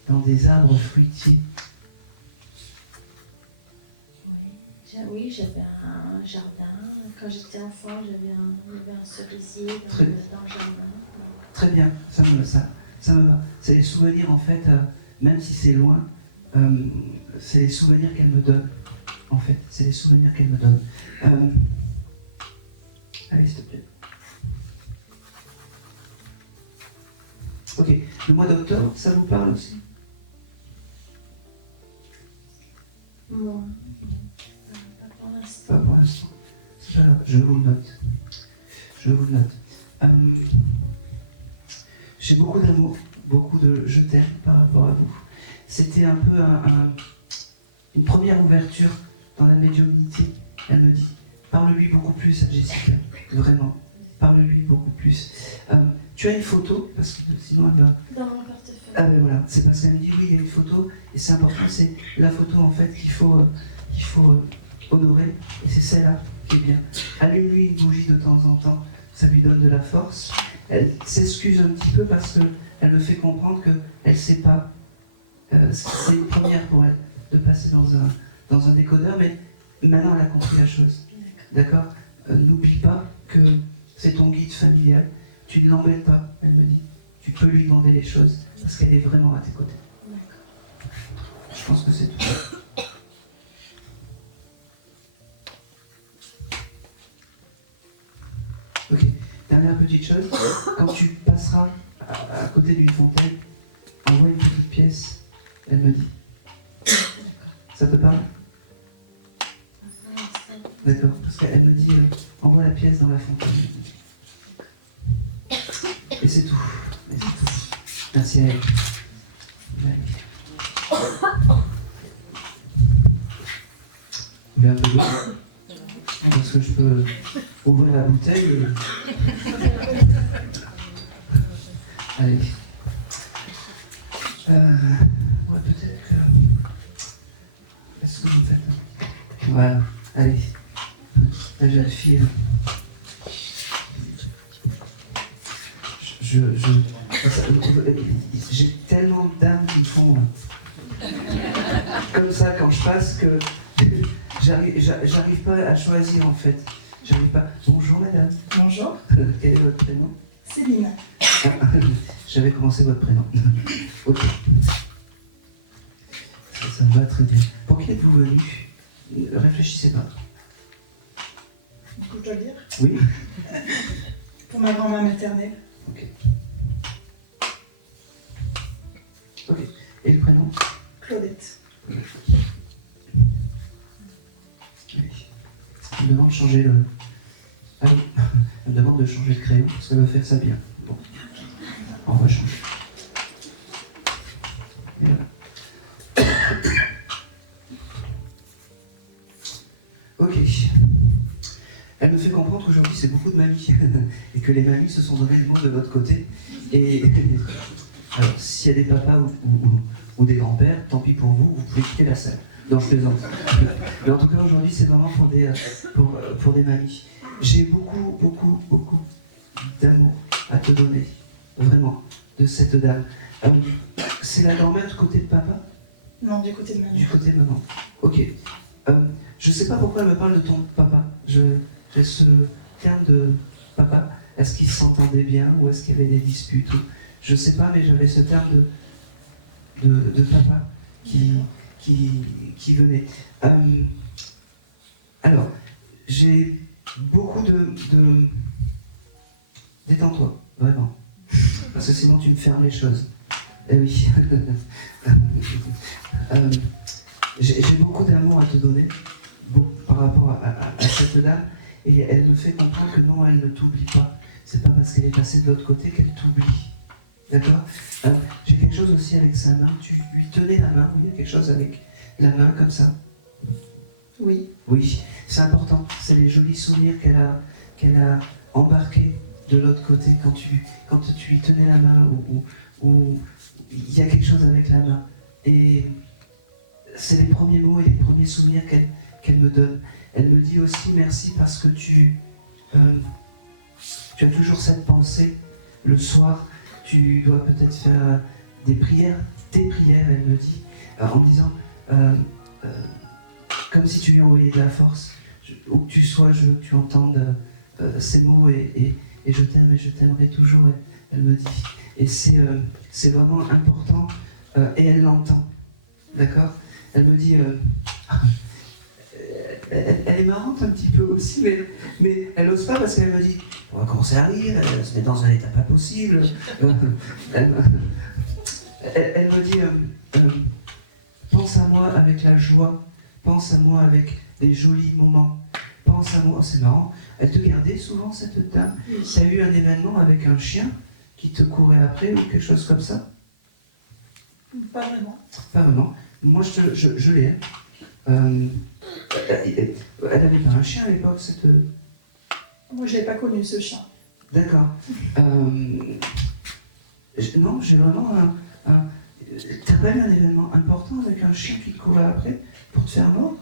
dans des arbres fruitiers. Oui, j'avais un jardin. Quand j'étais enfant, j'avais un cerisier dans le jardin. Très bien, ça me va. C'est les souvenirs, en fait, même si c'est loin, c'est les souvenirs qu'elle me donne. En fait, c'est les souvenirs qu'elle me donne. Allez, s'il te plaît. Ok, le mois d'octobre, ça vous parle aussi? Non, pas pour l'instant. Pas pour l'instant. C'est pas grave, je vous le note. Je vous le note. J'ai beaucoup d'amour, beaucoup de je t'aime par rapport à vous. C'était un peu une première ouverture dans la médiumnité. Elle me dit, parle-lui beaucoup plus à Jessica, vraiment. Parle-lui beaucoup plus. Tu as une photo, parce que sinon elle va... Dans mon portefeuille. Ah ben voilà, c'est parce qu'elle me dit oui, il y a une photo, et c'est important, c'est la photo en fait qu'il faut honorer, et c'est celle-là qui est bien. Allume-lui une bougie de temps en temps, ça lui donne de la force. Elle s'excuse un petit peu parce qu'elle me fait comprendre qu'elle ne sait pas. C'est une première pour elle de passer dans un décodeur, mais maintenant elle a compris la chose. D'accord? N'oublie pas que c'est ton guide familial. Tu ne l'embêtes pas, elle me dit. Tu peux lui demander les choses, parce qu'elle est vraiment à tes côtés. D'accord. Je pense que c'est tout. Ok. Dernière petite chose. Quand tu passeras à côté d'une fontaine, envoie une petite pièce. Elle me dit. Ça te parle? D'accord. Parce qu'elle me dit, envoie la pièce dans la fontaine. Et c'est tout. Et c'est tout. Merci à elle. Vous voulez un peu d'eau? Parce que je peux ouvrir la bouteille. Allez. Ouais, peut-être que... Qu'est-ce que vous faites? Voilà, allez. La jeune fille. J'ai tellement d'âmes qui me font comme ça quand je passe que j'arrive pas à choisir en fait. J'arrive pas. Bonjour madame. Bonjour, Quel est votre prénom? Céline. J'avais commencé votre prénom. Ok. Ça me va très bien. Pour qui êtes-vous venu? Réfléchissez pas. Du coup, je dois lire. Oui. Pour ma grand-mère maternelle. Ok. Ok. Et le prénom? Claudette. Oui. Elle me demande de changer le... Ah oui. Elle me demande de changer le crayon parce qu'elle veut faire ça bien. Bon. On va changer. Et voilà. Ok. Elle me fait comprendre qu'aujourd'hui c'est beaucoup de mamies et que les mamies se sont donné le mot de votre côté. Et alors, s'il y a des papas ou des grands-pères, tant pis pour vous, vous pouvez quitter la salle. Non, je plaisante. Mais en tout cas, aujourd'hui, c'est vraiment pour des mamies. J'ai beaucoup d'amour à te donner, vraiment, de cette dame. C'est la grand-mère du côté de papa? Non, du côté de ma Du mère. côté de maman. Ok. Je sais pas pourquoi elle me parle de ton papa. J'ai ce terme de papa. Est-ce qu'ils s'entendaient bien ou est-ce qu'il y avait des disputes? Je sais pas, mais j'avais ce terme de papa qui venait. Alors, j'ai beaucoup de... Détends-toi, vraiment. Parce que sinon tu me fermes les choses. Eh oui. J'ai beaucoup d'amour à te donner par rapport à cette dame. Et elle me fait comprendre que non, elle ne t'oublie pas. C'est pas parce qu'elle est passée de l'autre côté qu'elle t'oublie. D'accord? J'ai quelque chose aussi avec sa main. Tu lui tenais la main. Il y a quelque chose avec la main comme ça. Oui. Oui, c'est important. C'est les jolis souvenirs qu'elle a embarqués de l'autre côté quand tu lui tenais la main ou il y a quelque chose avec la main. Et c'est les premiers mots et les premiers souvenirs qu'elle me donne. Elle me dit aussi merci parce que tu as toujours cette pensée le soir. Tu dois peut-être faire des prières, tes prières, elle me dit, en disant comme si tu lui envoyais de la force. Où que tu sois, je veux que tu entendes ces mots et je t'aime et je t'aimerai toujours, elle me dit. Et c'est vraiment important et elle l'entend. D'accord? Elle me dit... elle est marrante un petit peu aussi, mais elle n'ose pas parce qu'elle me dit on va commencer à rire, elle se met dans un état pas possible. Elle me dit pense à moi avec la joie, pense à moi avec des jolis moments, pense à moi. C'est marrant, elle te gardait souvent cette dame. Tu as eu un événement avec un chien qui te courait après ou quelque chose comme ça? Pas vraiment. Pas vraiment. Moi je l'ai. Elle avait pas un chien à l'époque, cette... Moi, je n'avais pas connu ce chien. D'accord. Non, j'ai vraiment t'as pas eu un événement important avec un chien qui te courait après pour te faire mordre?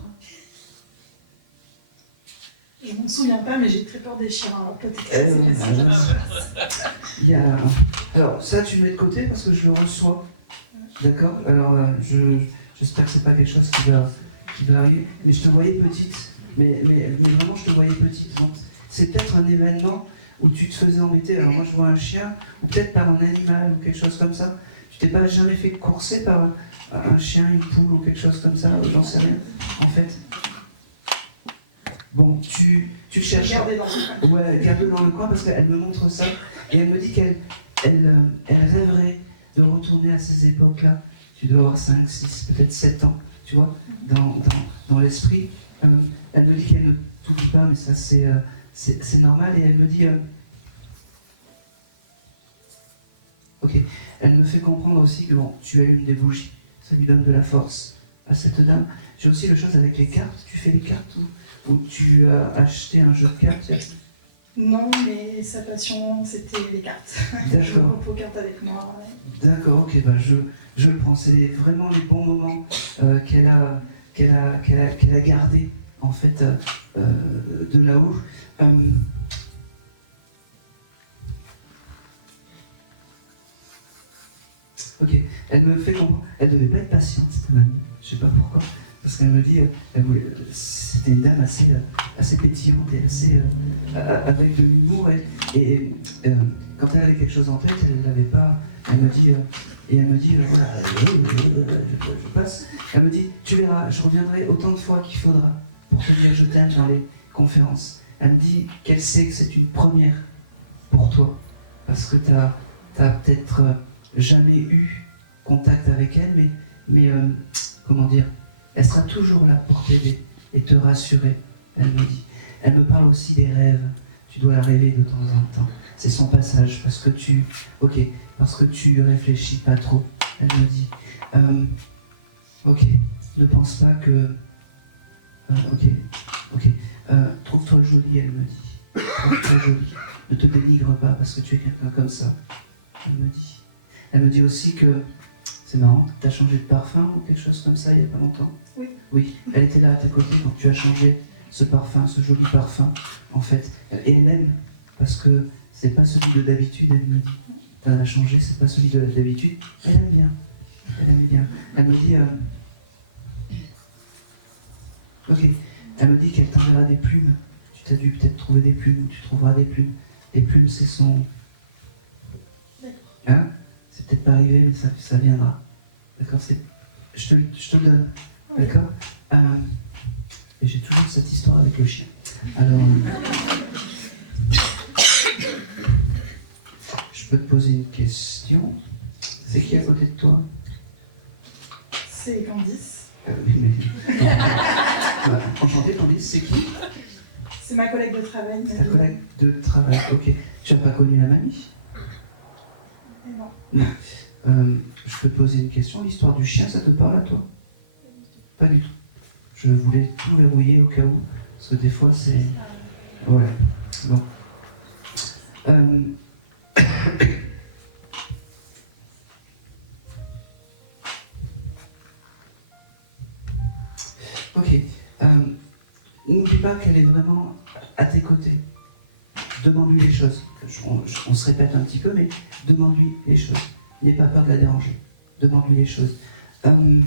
Je m'en souviens pas, mais j'ai très peur des chiens. Alors peut-être que c'est ça. Il y a... Alors, ça, tu le mets de côté parce que je le reçois. D'accord? Alors, j'espère que c'est pas quelque chose qui va arriver. Mais je te voyais petite. Mais vraiment, je te voyais petite. Donc, c'est peut-être un événement où tu te faisais embêter. Alors, moi, je vois un chien, ou peut-être par un animal, ou quelque chose comme ça. Tu t'es pas jamais fait courser par un chien, une poule, ou quelque chose comme ça, j'en sais rien, en fait. Bon, tu cherches... Gardez dans le coin. Ouais, garde-le dans le coin parce qu'elle me montre ça. Et elle me dit qu'elle rêverait de retourner à ces époques-là. Tu dois avoir 5, 6, peut-être 7 ans, tu vois, dans l'esprit. Elle me dit qu'elle ne t'oublie pas, mais ça c'est normal. Et elle me dit... Ok, elle me fait comprendre aussi que bon, tu allumes des bougies. Ça lui donne de la force à cette dame. J'ai aussi le chose avec les cartes. Tu fais les cartes ou tu as acheté un jeu de cartes? Non, mais sa passion, c'était les cartes. Elle joue D'accord. beaucoup aux cartes avec moi. Ouais. D'accord, ok, bah je le prends. C'est vraiment les bons moments qu'elle a gardés, en fait, de là-haut. Ok, elle me fait comprendre. Elle devait pas être patiente, cette mamie. Je sais pas pourquoi. Parce qu'elle me dit, c'était une dame assez pétillante et assez avec de l'humour. Et quand elle avait quelque chose en tête, elle l'avait pas. Elle me dit, voilà, je passe. Elle me dit, tu verras, je reviendrai autant de fois qu'il faudra pour te dire je t'aime dans les conférences. Elle me dit qu'elle sait que c'est une première pour toi. Parce que t'as peut-être jamais eu contact avec elle, mais comment dire, elle sera toujours là pour t'aider et te rassurer, elle me dit. Elle me parle aussi des rêves. Tu dois la rêver de temps en temps. C'est son passage, parce que tu réfléchis pas trop. Elle me dit, ok, ne pense pas que... trouve-toi jolie, elle me dit. Trouve-toi jolie. Ne te dénigre pas parce que tu es quelqu'un comme ça. Elle me dit. Elle me dit aussi que, c'est marrant, tu as changé de parfum ou quelque chose comme ça il n'y a pas longtemps? Oui. Oui, elle était là à tes côtés quand tu as changé ce parfum, ce joli parfum, en fait. Et elle aime, parce que c'est pas celui de d'habitude, elle me dit. Tu as changé, c'est pas celui de d'habitude. Elle aime bien. Elle aime bien. Elle me dit... Ok. Elle me dit qu'elle t'enverra des plumes. Tu t'as dû peut-être trouver des plumes, ou tu trouveras des plumes. Les plumes, c'est son... Hein? C'est peut-être pas arrivé, mais ça viendra. D'accord? Je te le donne. D'accord? Et j'ai toujours cette histoire avec le chien. Alors... je peux te poser une question. C'est qui à côté de toi? C'est Candice. Oui, mais... Voilà. Enchanté, Candice, c'est qui? C'est ma collègue de travail. Ta collègue de travail, ok. Tu n'as pas connu la mamie? Non. Je peux te poser une question. L'histoire du chien, ça te parle à toi? Pas du tout. Je voulais tout verrouiller au cas où, parce que des fois c'est... Voilà. Bon. Ok. N'oublie pas qu'elle est vraiment à tes côtés. Demande-lui les choses. On se répète un petit peu, mais demande-lui les choses. N'aie pas peur de la déranger. Demande-lui les choses. Allez.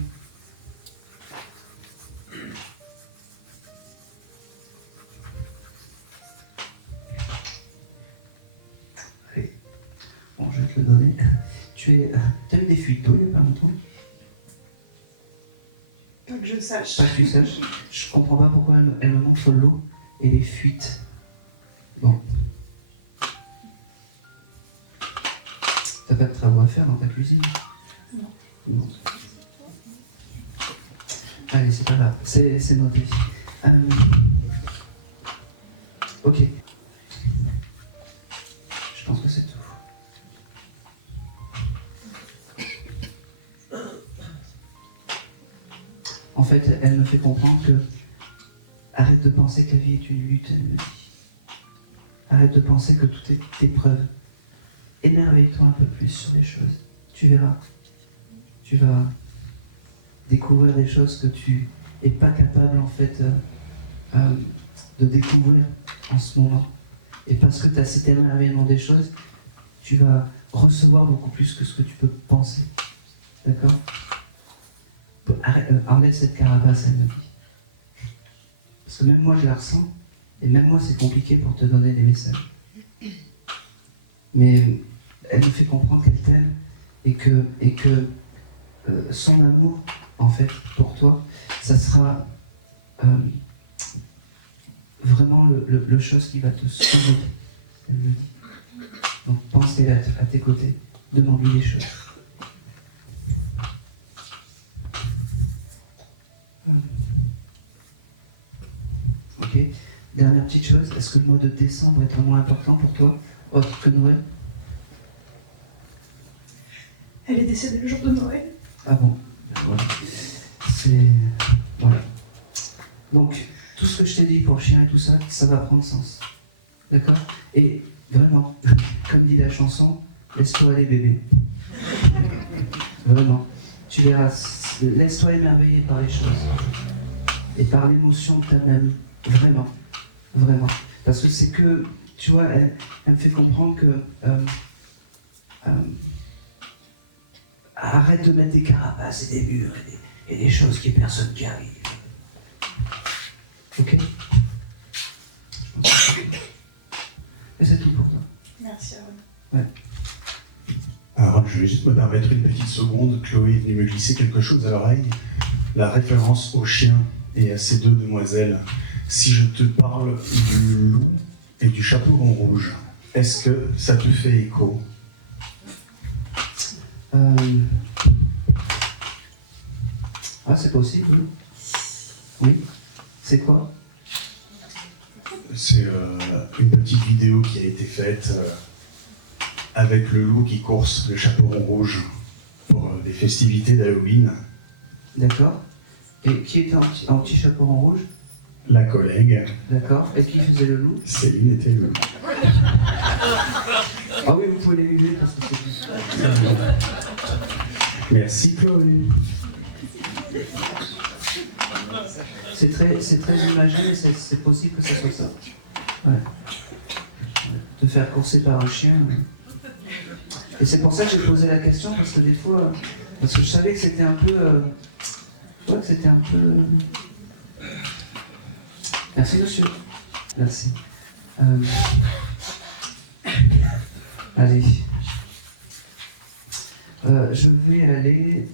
Bon, je vais te le donner. Tu as eu des fuites d'eau il n'y a pas longtemps? Pas que je sache. Pas que tu saches. Je comprends pas pourquoi elle me montre l'eau et les fuites. Bon. T'as pas de travaux à faire dans ta cuisine? Non. Non. Allez, c'est pas grave. C'est noté. Ok. Je pense que c'est tout. En fait, elle me fait comprendre que arrête de penser que la vie est une lutte, elle me dit. Arrête de penser que tout est épreuve. Émerveille-toi un peu plus sur les choses. Tu verras. Tu vas découvrir des choses que tu n'es pas capable en fait de découvrir en ce moment. Et parce que tu as cet émerveillement des choses, tu vas recevoir beaucoup plus que ce que tu peux penser. D'accord? Enlève cette carapace, elle me dit. Parce que même moi je la ressens, et même moi c'est compliqué pour te donner des messages. Mais elle me fait comprendre qu'elle t'aime et que son amour, en fait, pour toi, ça sera vraiment le chose qui va te sauver. Elle me dit. Donc pense qu'elle est à tes côtés, demande-lui des choses. Ok. Dernière petite chose, est-ce que le mois de décembre est vraiment important pour toi, autre que Noël? Elle est décédée le jour de Noël. Ah bon? Voilà. C'est... Voilà. Donc, tout ce que je t'ai dit pour le chien et tout ça, ça va prendre sens. D'accord? Et vraiment, comme dit la chanson, laisse-toi aller bébé. Vraiment. Tu verras, laisse-toi émerveiller par les choses. Et par l'émotion de ta mamie. Vraiment. Vraiment. Parce que c'est que, tu vois, elle me fait comprendre que arrête de mettre des carapaces et des murs et des choses qu'il n'y ait personne qui arrive. Ok? Et c'est tout pour toi. Merci, Aaron. Ouais. Alors, je vais juste me permettre une petite seconde. Chloé est venue me glisser quelque chose à l'oreille. La référence au chien et à ces deux demoiselles. Si je te parle du loup et du chaperon rouge, est-ce que ça te fait écho? Ah, c'est possible. Oui. C'est quoi? C'est une petite vidéo qui a été faite avec le loup qui course le chaperon rouge pour des festivités d'Halloween. D'accord. Et qui était en petit chaperon rouge? La collègue, D'accord. Et qui faisait le loup? Céline était le loup. Ah oui, vous pouvez l'émuler parce que c'est... Merci Chloé. C'est très imagé, mais c'est possible que ce soit ça. Ouais. Te faire courser par un chien. Et c'est pour ça que j'ai posé la question, parce que des fois, parce que je savais que c'était un peu... je vois que c'était un peu... Merci monsieur. Merci. Allez. Je vais aller...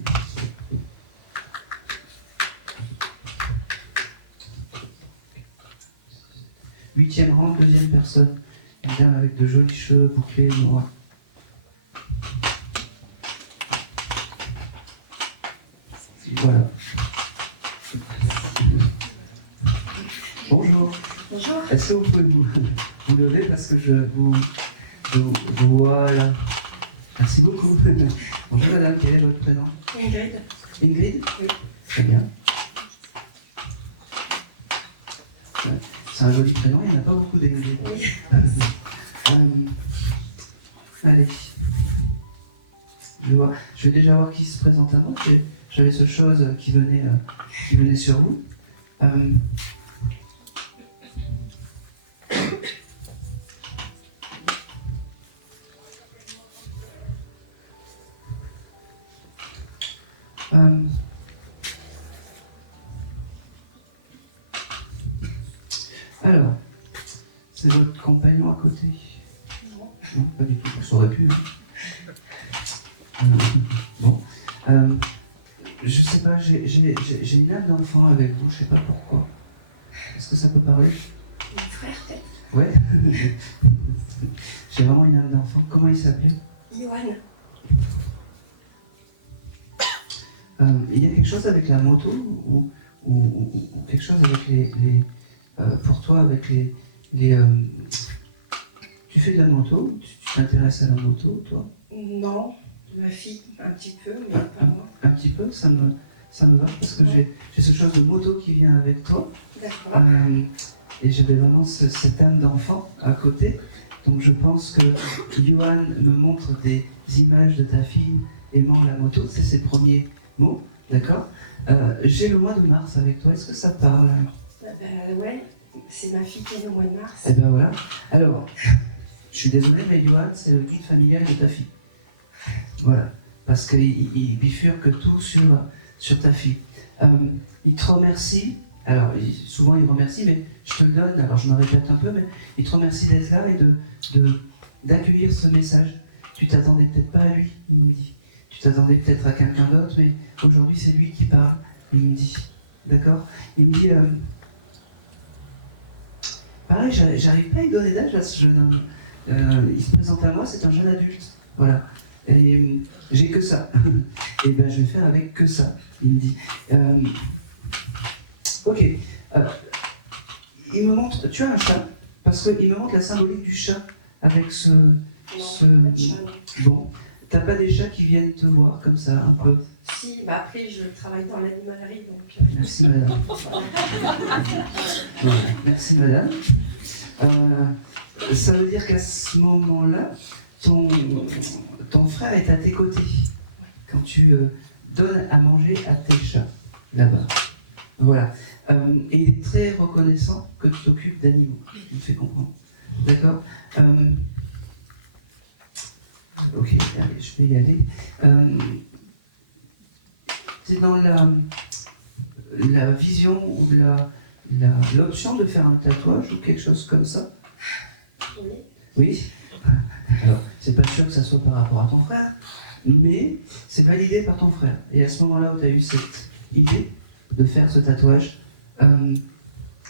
Huitième rang, deuxième personne. Une dame avec de jolis cheveux bouclés noirs. Voilà. Bonjour. Bonjour. Est-ce que vous pouvez vous lever parce que je vous... Voilà. Merci beaucoup. Bonjour madame, quel est votre prénom? Ingrid. Ingrid? Oui. Très bien. Ouais. C'est un joli prénom, il n'y en a pas beaucoup d'Ingrid. Oui. Allez. Je vais déjà voir qui se présente à moi. J'avais ce chose qui venait sur vous. Alors, c'est votre compagnon à côté? Non, pas du tout, ça aurait pu. Bon. Je sais pas, j'ai une âme d'enfant avec vous, je sais pas pourquoi. Est-ce que ça peut parler? Mon frère, peut-être. Ouais. J'ai vraiment une âme d'enfant. Comment il s'appelle? Johan. Il y a quelque chose avec la moto ou quelque chose avec les pour toi avec les tu fais de la moto, tu t'intéresses à la moto, toi? Non, ma fille, un petit peu, mais pas moi. Un petit peu, ça me va parce que j'ai ce chose de moto qui vient avec toi. D'accord. Et j'avais vraiment cette âme d'enfant à côté. Donc je pense que Johan me montre des images de ta fille aimant la moto, c'est ses premiers mots, d'accord? J'ai le mois de mars avec toi, est-ce que ça te parle? Ouais, c'est ma fille qui est le mois de mars. Eh ben voilà. Alors, je suis désolé, mais Johan, c'est le guide familial de ta fille. Voilà. Parce qu'il bifurque tout sur ta fille. Il te remercie. Alors, souvent il remercie, mais je te le donne. Alors, je me répète un peu, mais il te remercie d'être là et d'accueillir ce message. Tu t'attendais peut-être pas à lui, il me dit. Tu t'attendais peut-être à quelqu'un d'autre, mais aujourd'hui, c'est lui qui parle, il me dit. D'accord? Il me dit... pareil, j'arrive pas à lui donner d'âge à ce jeune homme. Il se présente à moi, c'est un jeune adulte. Voilà. Et j'ai que ça. Et ben je vais faire avec que ça, il me dit. Ok. Il me montre. Tu as un chat? Parce qu'il me montre la symbolique du chat avec ce. Non, pas de chat, non. Bon. T'as pas des chats qui viennent te voir comme ça, un peu? Si, bah après, je travaille dans l'animalerie, donc... Merci madame. Ouais, merci madame. Ça veut dire qu'à ce moment-là, ton frère est à tes côtés. Quand tu donnes à manger à tes chats, là-bas. Voilà. Et il est très reconnaissant que tu t'occupes d'animaux. Il me fait comprendre. D'accord. Ok, allez, je vais y aller. C'est dans la vision ou l'option de faire un tatouage ou quelque chose comme ça? Oui. Oui. Alors, c'est pas sûr que ça soit par rapport à ton frère, mais c'est validé par ton frère. Et à ce moment-là où tu as eu cette idée de faire ce tatouage,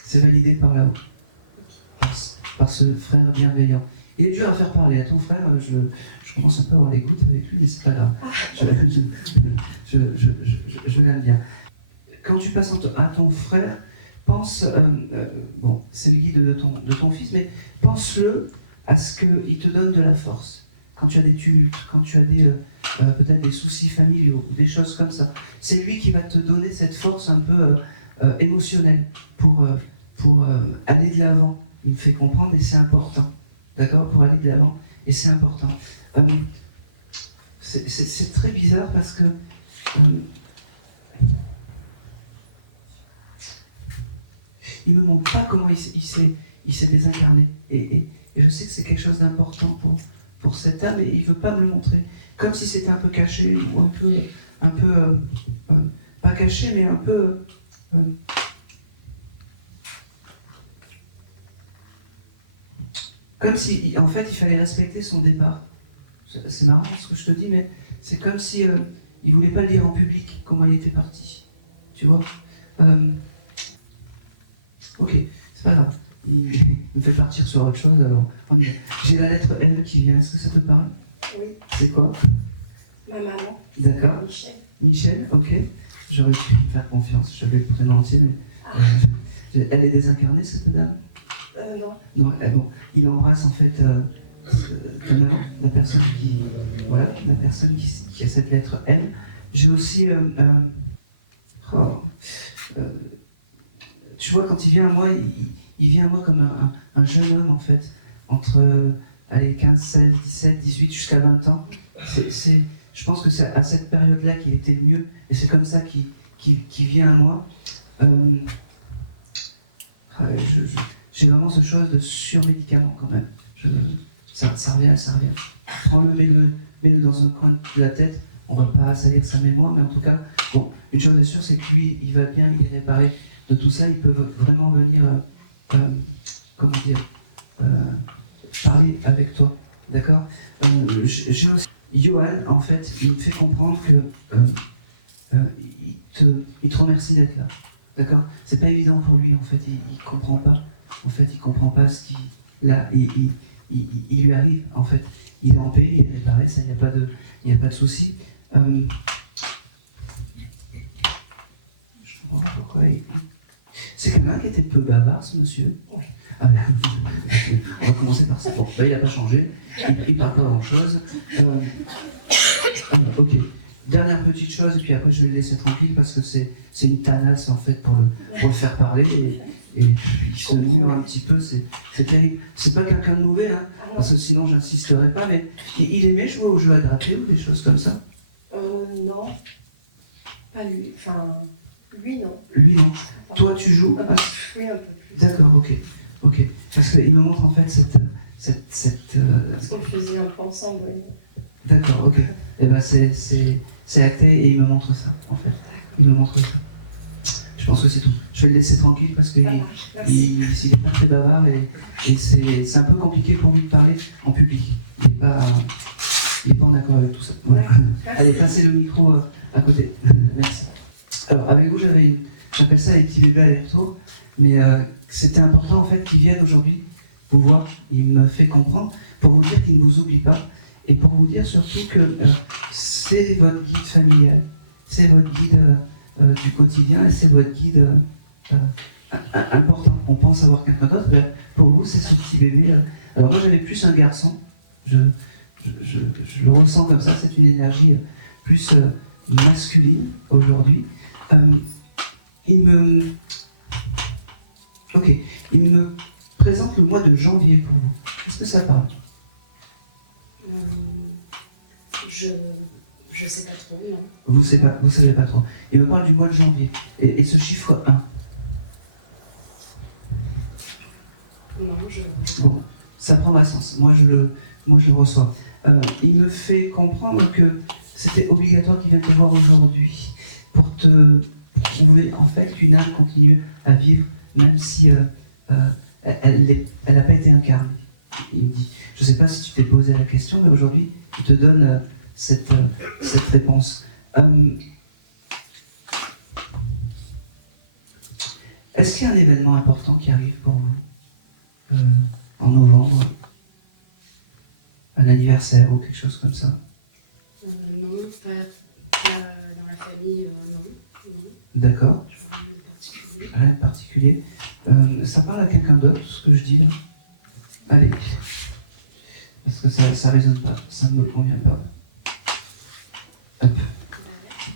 c'est validé par là-haut, par ce frère bienveillant. Il est dur à faire parler à ton frère, je commence un peu à avoir les gouttes avec lui, mais c'est pas grave. Je l'aime bien. Quand tu passes à ton frère, pense, bon, c'est le guide de ton fils, mais pense-le à ce qu'il te donne de la force. Quand tu as des tumultes, quand tu as peut-être des soucis familiaux, des choses comme ça, c'est lui qui va te donner cette force un peu émotionnelle pour aller de l'avant. Il me fait comprendre et c'est important. D'accord? Pour aller de l'avant, et c'est important. C'est très bizarre parce que il me montre pas comment il s'est désincarné. Et je sais que c'est quelque chose d'important pour cette âme, et il veut pas me le montrer. Comme si c'était un peu caché, ou un peu pas caché, mais un peu comme si, en fait, il fallait respecter son départ. C'est marrant ce que je te dis, mais c'est comme si il voulait pas le dire en public, comment il était parti. Tu vois? Ok, c'est pas grave. Il me fait partir sur autre chose, alors on y va. J'ai la lettre L qui vient, est-ce que ça te parle? Oui. C'est quoi? Ma maman. D'accord. Michel. Michel, ok. J'aurais pu me faire confiance, j'avais le prénom entier, mais... elle est désincarnée, cette dame? Non. Non, bon, il embrasse en fait la personne qui a cette lettre M. J'ai aussi, tu vois, quand il vient à moi, il vient à moi comme un jeune homme en fait, entre 15, 16, 17, 18 jusqu'à 20 ans. Je pense que c'est à cette période-là qu'il était le mieux, et c'est comme ça qu'il vient à moi. J'ai vraiment ce chose de surmédicament quand même. Ça revient. Prends-le, mets-le dans un coin de la tête. On va pas salir sa mémoire, mais en tout cas, bon, une chose est sûre, c'est que lui, il va bien, il est réparé de tout ça. Il peut vraiment venir, comment dire, parler avec toi, d'accord? J'ai aussi Johan, en fait, il me fait comprendre que il te remercie d'être là, d'accord? C'est pas évident pour lui, en fait, il comprend pas. En fait, il comprend pas ce qu'il là, il lui arrive, en fait. Il est en paix, il est réparé, ça, il n'y a pas de souci. Je comprends pas pourquoi c'est quelqu'un qui était peu bavard, ce monsieur. Oui. Ah ben, on va commencer par ça. Bon, ben, il n'a pas changé, il parle pas grand-chose. Ok. Dernière petite chose, et puis après je vais le laisser tranquille parce que c'est une tanasse en fait pour le faire parler. Et il se mure un petit peu, c'est terrible. C'est pas quelqu'un de mauvais, hein, parce que sinon j'insisterai pas, mais il aimait jouer aux jeux à gratter ou des choses comme ça? Non. Pas lui. Enfin, lui non. Lui non. Toi tu joues? Oui, un peu plus. D'accord, ok. Parce qu'il me montre en fait cette Parce qu'on le faisait un peu ensemble, oui. D'accord, ok. Et ben c'est acté et il me montre ça, en fait. Il me montre ça. Je pense que c'est tout. Je vais le laisser tranquille parce qu'il n'est pas très bavard et c'est un peu compliqué pour lui de parler en public. Il n'est pas en accord avec tout ça. Voilà. Allez, passez le micro à côté. Merci. Alors, avec vous, j'appelle ça les petits bébés aller-retour, mais c'était important en fait qu'ils viennent aujourd'hui vous voir. Il me fait comprendre pour vous dire qu'il ne vous oublie pas et pour vous dire surtout que c'est votre guide familial, c'est votre guide du quotidien et c'est votre guide important. On pense avoir quelqu'un d'autre, mais pour vous, c'est ce petit bébé. Alors moi, j'avais plus un garçon. Je le ressens comme ça, c'est une énergie plus masculine aujourd'hui. Il me présente le mois de janvier pour vous. que ça parle? Je sais pas trop, non. Vous savez pas trop. Il me parle du mois de janvier. Et ce chiffre 1. Non, Bon, ça prendra sens. Moi, je le reçois. Il me fait comprendre que c'était obligatoire qu'il vienne te voir aujourd'hui pour te prouver en fait qu'une âme continue à vivre, même si elle n'a pas été incarnée. Il me dit, je ne sais pas si tu t'es posé la question, mais aujourd'hui, il te donne cette réponse. Est-ce qu'il y a un événement important qui arrive pour vous en novembre? Un anniversaire ou quelque chose comme ça? non, pas dans la famille, non. D'accord. Je vois rien de particulier. Rien de particulier. Ça parle à quelqu'un d'autre, ce que je dis là? Allez. Parce que ça résonne pas, ça ne me convient pas. Hop.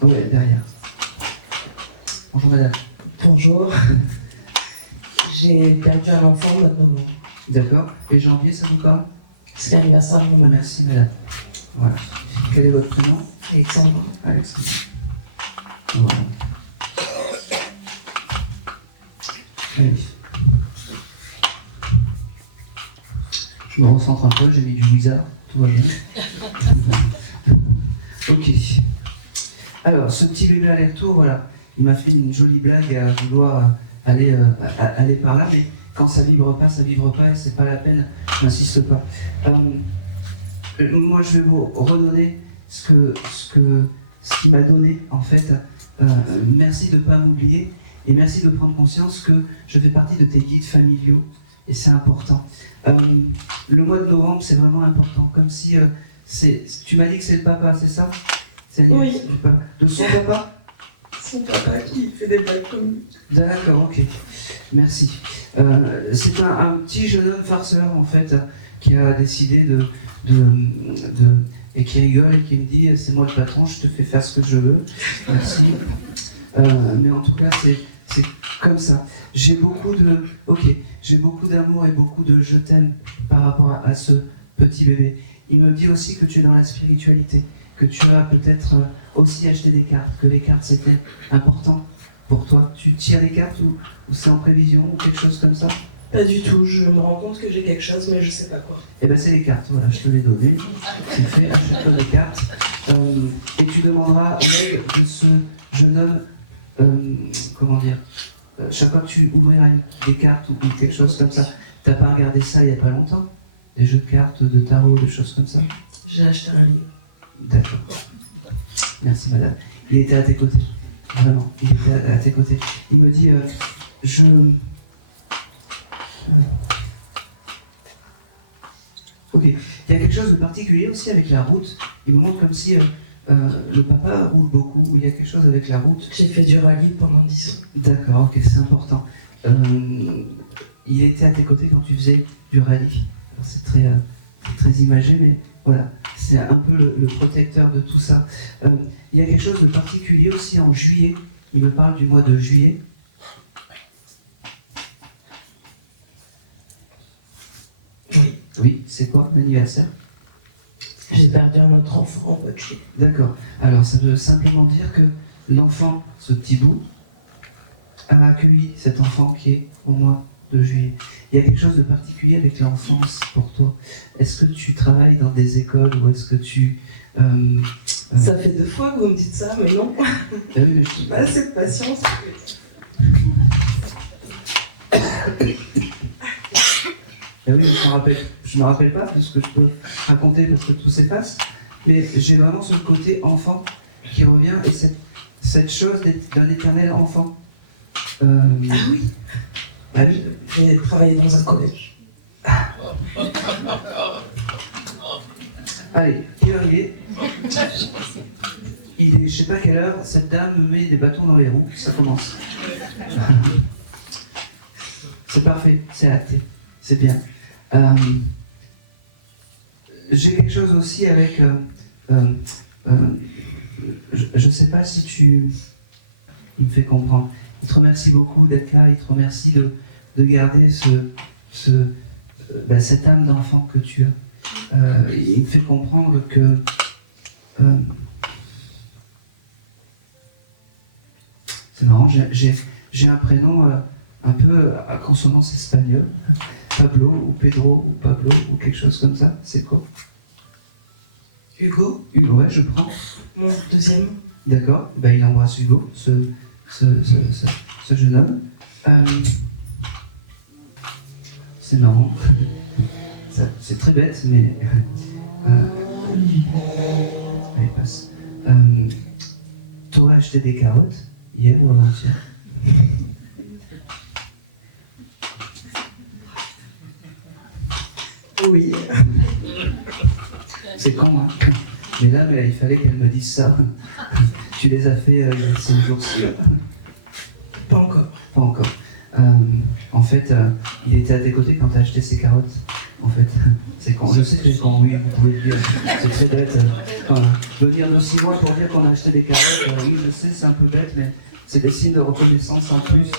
Ouais, derrière. Bonjour madame. Bonjour. J'ai perdu un enfant au mois de novembre. D'accord. Et janvier, ça vous parle? C'est l'anniversaire de mon mari. Merci madame. Voilà. Quel est votre prénom? Alexandre. Alexandre. Voilà. Allez. Je me recentre un peu, j'ai mis du Wizard, tout va bien. Ok. Alors, ce petit bébé aller-retour, voilà, il m'a fait une jolie blague à vouloir aller par là, mais quand ça vibre pas, et c'est pas la peine, j'insiste pas. Moi, je vais vous redonner ce qu'il m'a donné, en fait. Merci de ne pas m'oublier, et merci de prendre conscience que je fais partie de tes guides familiaux, et c'est important. Le mois de novembre, c'est vraiment important, comme si tu m'as dit que c'est le papa, c'est ça? C'est Oui. De son papa? Son papa qui fait des blagues comme lui. D'accord, ok. Merci. C'est un petit jeune homme farceur, en fait, qui a décidé et qui rigole et qui me dit c'est moi le patron, je te fais faire ce que je veux. Merci. Mais en tout cas, c'est comme ça. J'ai beaucoup d'amour et beaucoup de je t'aime par rapport à ce petit bébé. Il me dit aussi que tu es dans la spiritualité, que tu as peut-être aussi acheté des cartes, que les cartes c'était important pour toi. Tu tires les cartes ou c'est en prévision ou quelque chose comme ça? Pas du tout, je me rends compte que j'ai quelque chose, mais je sais pas quoi. Eh ben c'est les cartes, voilà, je te les donne. C'est fait, achète-toi des cartes. Et tu demanderas l'aide de ce jeune homme, comment dire, chaque fois que tu ouvriras des cartes ou quelque chose comme ça, t'as pas regardé ça il y a pas longtemps? Des jeux de cartes, de tarot, des choses comme ça? J'ai acheté un livre. D'accord. Merci madame. Il était à tes côtés. Vraiment, il était à tes côtés. Il me dit, ok. Il y a quelque chose de particulier aussi avec la route. Il me montre comme si le papa roule beaucoup, ou il y a quelque chose avec la route. J'ai fait du rallye pendant 10 ans. D'accord, ok, c'est important. Il était à tes côtés quand tu faisais du rallye. Alors, c'est très imagé, mais voilà, c'est un peu le protecteur de tout ça. Il y a quelque chose de particulier aussi en juillet. Il me parle du mois de juillet. Oui. Oui, c'est quoi l'anniversaire? J'ai perdu un autre enfant au mois de juillet. D'accord. Alors, ça veut simplement dire que l'enfant, ce petit bout, a accueilli cet enfant qui est au mois de juillet. Il y a quelque chose de particulier avec l'enfance pour toi. Est-ce que tu travailles dans des écoles ou est-ce que tu... Ça fait 2 fois que vous me dites ça, mais non. Ah oui, mais J'ai pas assez de patience. Ah oui, je me rappelle pas de ce que je peux raconter parce que tout s'efface, mais j'ai vraiment ce côté enfant qui revient et cette chose d'un éternel enfant. Ah oui. Ah oui. J'ai travaillé dans un collège. Allez, quelle heure il est? Il est, je sais pas quelle heure, cette dame me met des bâtons dans les roues, ça commence. C'est parfait, c'est acté, c'est bien. J'ai quelque chose aussi avec... je sais pas si tu... Il me fait comprendre. Il te remercie beaucoup d'être là, il te remercie de garder cette âme d'enfant que tu as. Il me fait comprendre que c'est marrant, j'ai un prénom un peu à consonance espagnole, Pablo ou Pedro ou Pablo ou quelque chose comme ça. C'est quoi? Hugo, Ouais, je prends. mon deuxième. D'accord, il embrasse Hugo, ce jeune homme. C'est marrant. C'est très bête, mais. Allez, passe. T'aurais acheté des carottes hier ou avant-hier? Oui. C'est con, hein. Mais là, il fallait qu'elle me dise ça. Tu les as fait ces jours-ci? Pas encore. Pas encore. En fait, il était à tes côtés quand t'as acheté ces carottes. En fait, c'est con. Je sais que c'est con, oui, vous pouvez le dire. C'est très bête. Venir de 6 mois pour dire qu'on a acheté des carottes, oui, je sais, c'est un peu bête, mais c'est des signes de reconnaissance en plus.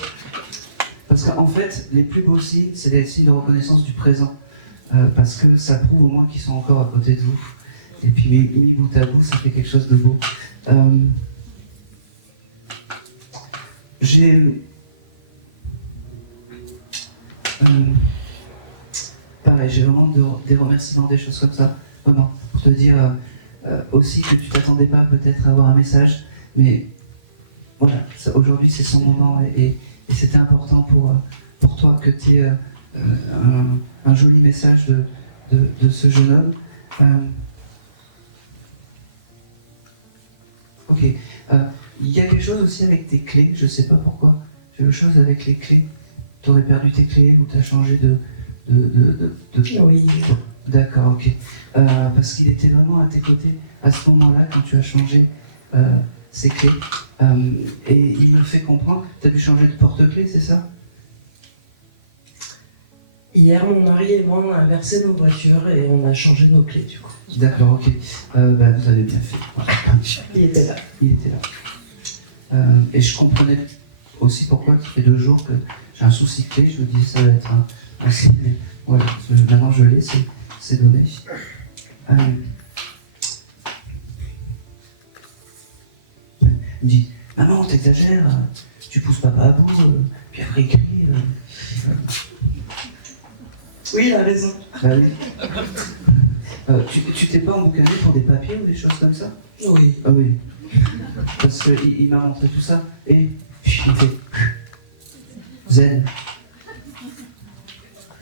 Parce qu'en fait, les plus beaux signes, c'est des signes de reconnaissance du présent. Parce que ça prouve au moins qu'ils sont encore à côté de vous. Et puis, mis bout à bout, ça fait quelque chose de beau. Pareil, j'ai vraiment des remerciements, des choses comme ça, vraiment, pour te dire aussi que tu t'attendais pas peut-être à avoir un message, mais voilà, aujourd'hui c'est son moment et c'était important pour toi que tu aies un joli message de ce jeune homme. Ok, il y a quelque chose aussi avec tes clés, je sais pas pourquoi, j'ai quelque chose avec les clés. Tu aurais perdu tes clés ou tu as changé de... Oui. D'accord, ok. Parce qu'il était vraiment à tes côtés à ce moment-là quand tu as changé ces clés. Et il me fait comprendre, tu as dû changer de porte-clés, c'est ça? Hier, mon mari et moi, on a inversé nos voitures et on a changé nos clés, du coup. D'accord, ok. Vous avez bien fait. Il était là. Il était là. Et je comprenais aussi pourquoi, ça fait 2 jours que j'ai un souci de clé, je me disais ça va être un signe, mais voilà, maintenant je l'ai, c'est donné. Il me dit, maman, t'exagères, tu pousses papa à bout, puis après il crie. Oui, il a raison. Bah oui. Tu t'es pas emboucané pour des papiers ou des choses comme ça? Oui. Ah oui. Parce qu'il m'a montré tout ça et il fait Zen.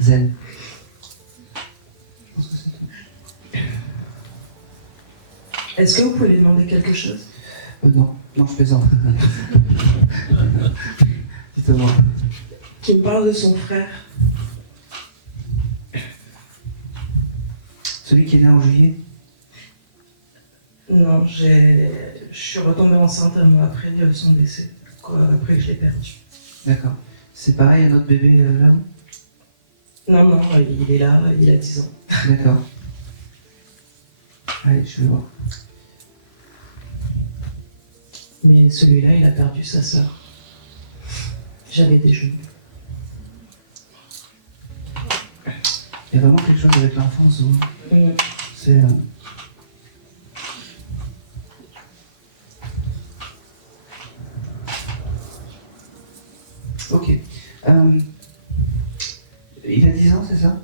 Zen. Je pense que c'est tout. Est-ce que vous pouvez lui demander quelque chose? Non, je plaisante. Dites-moi. Qui me parle de son frère. Celui qui est né en juillet? Non, je suis retombée enceinte un mois après son décès, après que je l'ai perdu. D'accord. C'est pareil à notre bébé là-haut? Non, il est là, il a 10 ans. D'accord. Allez, je vais voir. Mais celui-là, il a perdu sa sœur. J'avais des genoux. Il y a vraiment quelque chose avec l'enfance, hein. C'est... Ok. Il a 10 ans, c'est ça?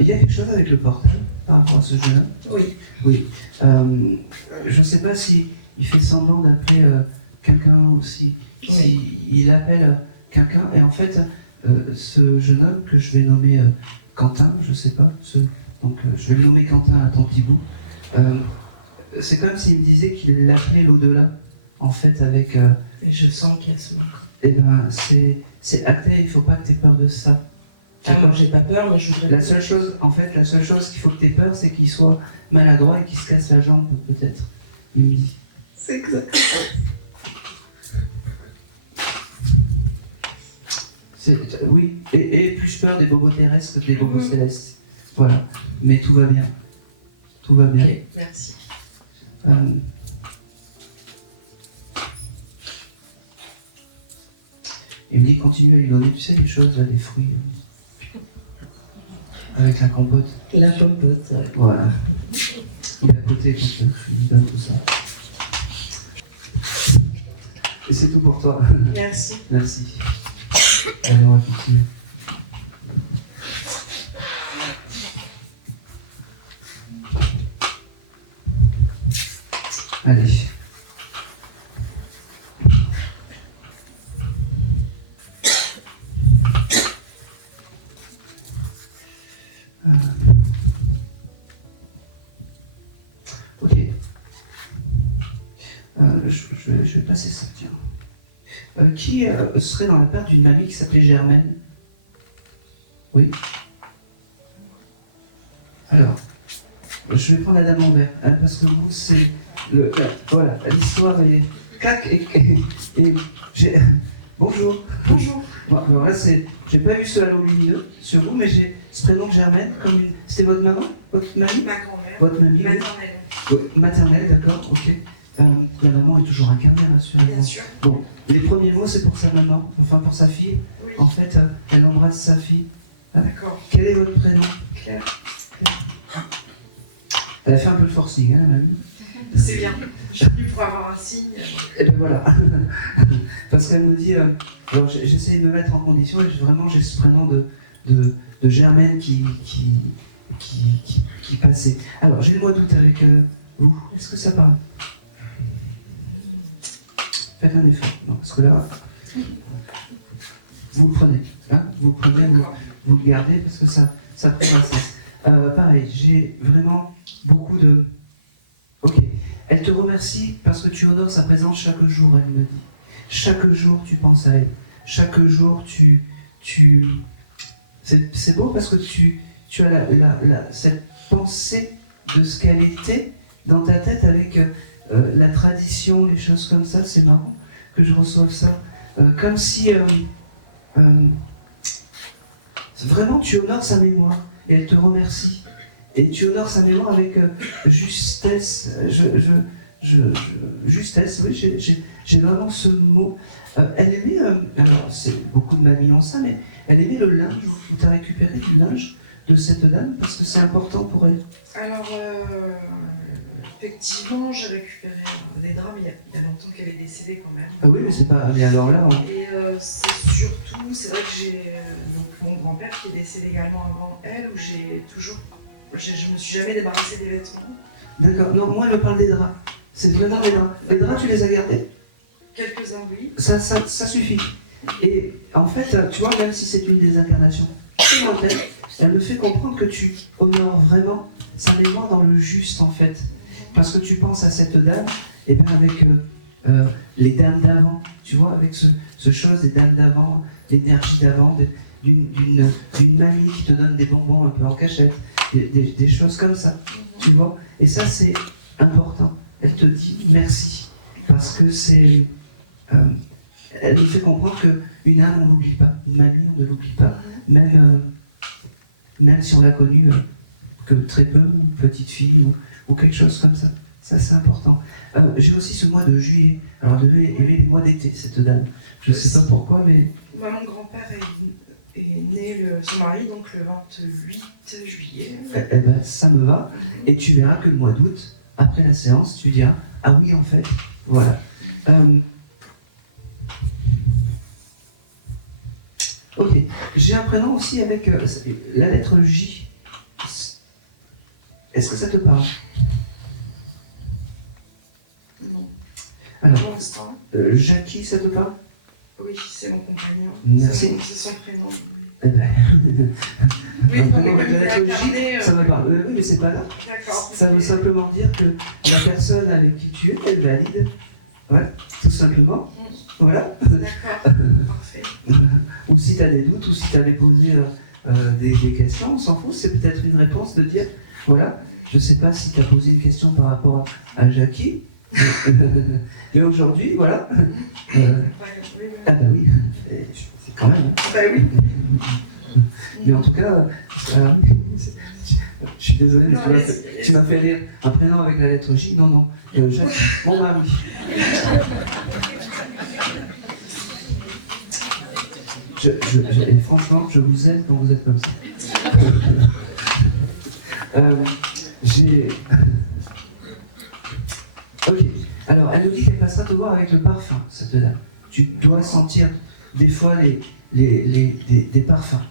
Il y a quelque chose avec le portable par rapport à ce jeu-là? Oui. Oui. Je ne sais pas si il fait semblant d'appeler quelqu'un ou si il appelle quelqu'un. Et en fait, ce jeune homme que je vais nommer Quentin, je ne sais pas, donc je vais le nommer Quentin à ton petit bout. C'est comme s'il me disait qu'il l'appelait l'au-delà, en fait, avec... Et je sens qu'il y a ce manque. Eh ben, c'est acté, il ne faut pas que tu aies peur de ça. Moi, j'ai pas peur, mais je voudrais... La seule chose qu'il faut que tu aies peur, c'est qu'il soit maladroit et qu'il se casse la jambe, peut-être. Il me dit. C'est exact. Oui, et plus peur des bobos terrestres que des bobos célestes. Voilà. Mais tout va bien. Tout va bien. Ok, merci. Il me dit continue à lui donner, tu sais, des choses, là, des fruits. Avec la compote. La compote, ouais. Voilà. Il est à côté quand tu lui donnes tout ça. Et c'est tout pour toi. Merci. Merci. Allez, on va continuer. Allez. Ok. Je vais passer ça, tiens. Qui serait dans la part d'une mamie qui s'appelait Germaine? Oui. Alors, je vais prendre la dame en vert, hein, parce que vous, c'est voilà, l'histoire est clac et j'ai. Bonjour. Bonjour. Bon, alors là, j'ai pas vu ce halo lumineux sur vous, mais j'ai ce prénom Germaine, comme c'était votre maman, votre mamie, Ma grand-mère. votre mamie, oui. Maternelle. Maternelle, d'accord, ok. La maman est toujours incarnée, rassurez-moi. Bien sûr. Bon, les premiers mots, c'est pour sa maman, enfin pour sa fille. Oui. En fait, elle embrasse sa fille. D'accord. Quel est votre prénom? Claire. Elle a fait un peu de forcing, hein, la mamie. C'est bien. Je suis venue pour avoir un signe. Et ben voilà. Parce qu'elle me dit, alors j'essaie de me mettre en condition et vraiment j'ai ce prénom de Germaine qui passait. Alors j'ai le mois d'août avec vous. Est-ce que ça parle? Faites un effort. Non, parce que là, vous le prenez. Hein, vous le prenez, vous le gardez parce que ça prend un sens. Pareil, j'ai vraiment beaucoup de... Ok. Elle te remercie parce que tu honores sa présence chaque jour, elle me dit. Chaque jour, tu penses à elle. Chaque jour, c'est beau parce que tu as cette pensée de ce qu'elle était dans ta tête avec la tradition, les choses comme ça. C'est marrant que je reçoive ça. Comme si... vraiment, tu honores sa mémoire et elle te remercie. Et tu honores sa mémoire avec justesse. Justesse, oui, j'ai vraiment ce mot. Elle aimait, alors beaucoup de mamies ont ça, mais elle aimait le linge. Tu as récupéré du linge de cette dame parce que c'est important pour elle. Alors, effectivement, j'ai récupéré des draps, mais il y a longtemps qu'elle est décédée quand même. Ah oui, mais c'est pas. Mais alors là. Et c'est surtout, c'est vrai que j'ai donc mon grand-père qui est décédé également avant elle, où je me suis jamais débarrassée des vêtements. D'accord. Non, moi je parle des draps. C'est vraiment les draps. Les draps, tu les as gardés? Quelques-uns, oui. Ça suffit. Et en fait, tu vois, même si c'est une désincarnation, elle me fait comprendre que tu honores vraiment sa mémoire dans le juste, en fait. Parce que tu penses à cette dame, et bien avec les dames d'avant, tu vois, avec ce chose des dames d'avant, l'énergie d'avant, d'une mamie qui te donne des bonbons un peu en cachette, des choses comme ça, tu vois. Et ça, c'est important. Elle te dit merci, parce que c'est... elle me fait comprendre qu'une âme, on n'oublie pas. Une mamie, on ne l'oublie pas. Même si on l'a connue que très peu, ou petite fille, ou quelque chose comme ça. Ça, c'est important. J'ai aussi ce mois de juillet. Alors, elle devait aimer les mois d'été, cette dame. Je ne sais pas pourquoi, mais... Moi, mon grand-père est né, son mari, donc le 28 juillet. Eh ben, ça me va. Et tu verras que le mois d'août, après la séance, tu diras, ah oui, en fait, voilà. Ok. J'ai un prénom aussi avec la lettre J. Est-ce que ça te parle? Non. Alors, Pour l'instant, Jackie, ça te parle? oui, c'est mon compagnon. Merci. C'est son prénom. Eh ben, Oui, un non, prénom mais avec comme la il a lettre J, incarné, ça me parle. Oui, mais c'est pas là. D'accord. Ça veut simplement dire que la personne avec qui tu es, elle valide. Voilà, tout simplement. Voilà. D'accord, parfait. Ou si tu as des doutes, ou si tu avais posé des questions, on s'en fout, c'est peut-être une réponse de dire, voilà, je ne sais pas si tu as posé une question par rapport à Jackie, mais aujourd'hui, voilà. Ah bah oui, c'est quand même. Bah oui. Mais en tout cas, je suis désolé, mais Non, tu m'as fait rire. Un prénom avec la lettre J, non, Jacques, mon mari. Et franchement, je vous aime quand vous êtes comme ça. J'ai... Ok. Alors, elle nous dit qu'elle passera te voir avec le parfum, cette dame. Tu dois sentir des fois des parfums.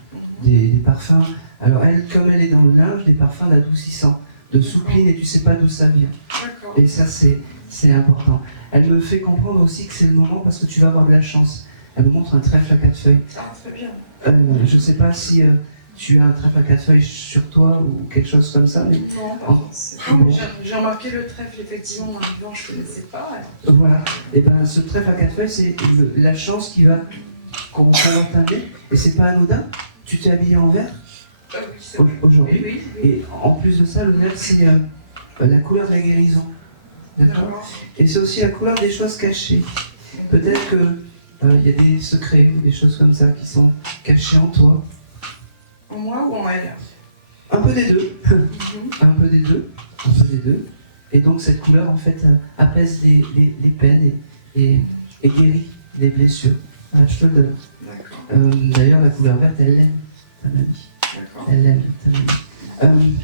Des parfums. Alors, elle, comme elle est dans le linge, des parfums d'adoucissant, de soupline, et tu sais pas d'où ça vient. D'accord. Et ça, c'est important. Elle me fait comprendre aussi que c'est le moment parce que tu vas avoir de la chance. Elle me montre un trèfle à 4 feuilles. Ah, très bien. Je sais pas si tu as un trèfle à 4 feuilles sur toi ou quelque chose comme ça, mais Non, pas forcément. J'ai remarqué le trèfle, effectivement, en arrivant, je ne connaissais pas. voilà. Et ben ce trèfle à 4 feuilles, c'est la chance qu'on va t'amener. Et c'est pas anodin. Tu t'es habillé en vert Oui, c'est vrai. aujourd'hui. Oui. Et en plus de ça, le vert, c'est la couleur de la guérison. D'accord. D'accord. Et c'est aussi la couleur des choses cachées. Peut-être que il y a des secrets, des choses comme ça qui sont cachées en toi. En moi ou en elle? Un peu des deux. Un peu des deux. Un peu des deux. Et donc cette couleur en fait apaise les peines et guérit les blessures. Voilà, je te le donne. D'accord. D'ailleurs la couleur verte, elle l'aime, ta mamie. D'accord. Elle l'aime, ta mamie.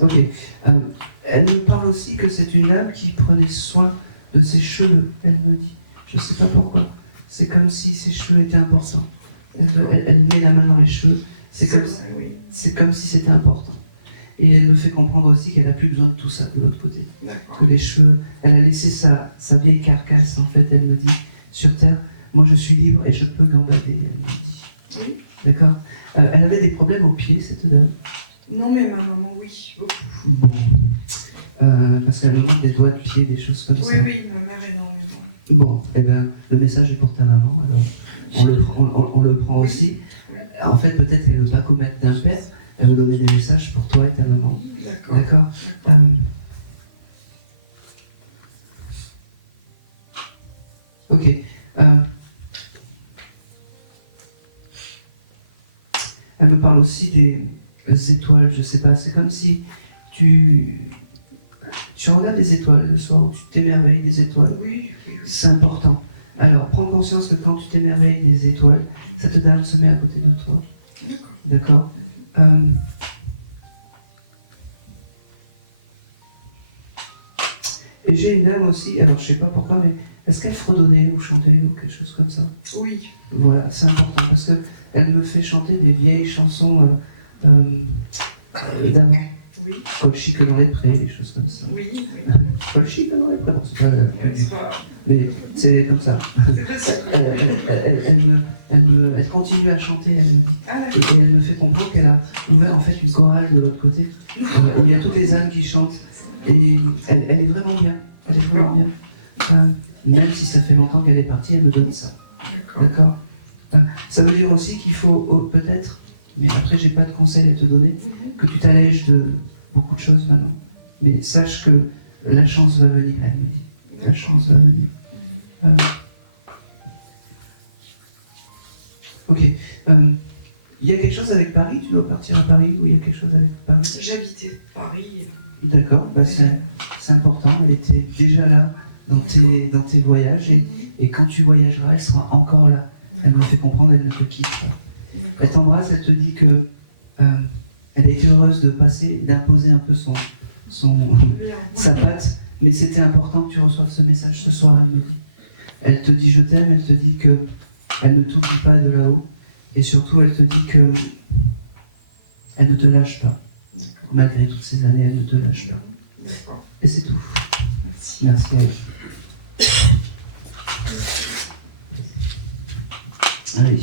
Ok. Elle me parle aussi que c'est une âme qui prenait soin de ses cheveux, elle me dit. Je ne sais pas pourquoi. C'est comme si ses cheveux étaient importants. Elle met la main dans les cheveux. C'est comme si c'était important. Et elle me fait comprendre aussi qu'elle n'a plus besoin de tout ça de l'autre côté. D'accord. Que les cheveux, elle a laissé sa vieille carcasse, en fait, elle me dit, sur terre. Moi, je suis libre et je peux gambader, elle me dit. Oui. D'accord. Elle avait des problèmes aux pieds, cette dame. Non, mais ma maman, oui. Beaucoup. Bon. Parce qu'elle me montre des doigts de pied, des choses comme ça. Oui, ma mère énormément. Bon, eh bien, le message est pour ta maman, alors on le prend aussi. En fait, peut-être qu'elle ne veut pas commettre d'impair, elle veut donner des messages pour toi et ta maman. D'accord. D'accord. Ok. Elle me parle aussi des étoiles, je sais pas, c'est comme si tu regardes les étoiles le soir, tu t'émerveilles des étoiles. Oui. C'est important. Alors, prends conscience que quand tu t'émerveilles des étoiles, cette dame se met à côté de toi. D'accord. Et j'ai une dame aussi, alors je sais pas pourquoi, mais est-ce qu'elle fredonnait ou chantait ou quelque chose comme ça? Oui. Voilà, c'est important parce qu'elle me fait chanter des vieilles chansons d'avant. Oui. Colchique dans les prés, des choses comme ça. Oui. Colchique dans les prés, bon, c'est pas mais c'est comme ça. Elle continue à chanter, elle me dit. Et elle me fait comprendre qu'elle a ouvert en fait une chorale de l'autre côté. Où il y a toutes les âmes qui chantent. Et elle est vraiment bien. Elle est vraiment bien. Même si ça fait longtemps qu'elle est partie, elle me donne ça. D'accord. Ça veut dire aussi qu'il faut peut-être, mais après j'ai pas de conseils à te donner, que tu t'allèges de beaucoup de choses maintenant. Mais sache que la chance va venir, elle me dit. La chance va venir. Ok. Il y a quelque chose avec Paris? Tu dois partir à Paris ou il y a quelque chose avec Paris? J'habitais Paris. D'accord, c'est important. Elle était déjà là dans tes voyages et quand tu voyageras, elle sera encore là. Elle me fait comprendre, elle ne te quitte pas. Elle t'embrasse, elle te dit que elle a été heureuse de passer, d'imposer un peu sa patte, mais c'était important que tu reçoives ce message ce soir, elle me dit. Elle te dit je t'aime, elle te dit que elle ne t'oublie pas de là-haut, et surtout elle te dit que elle ne te lâche pas. Malgré toutes ces années, elle ne te lâche pas. Et c'est tout. Merci à vous. Allez.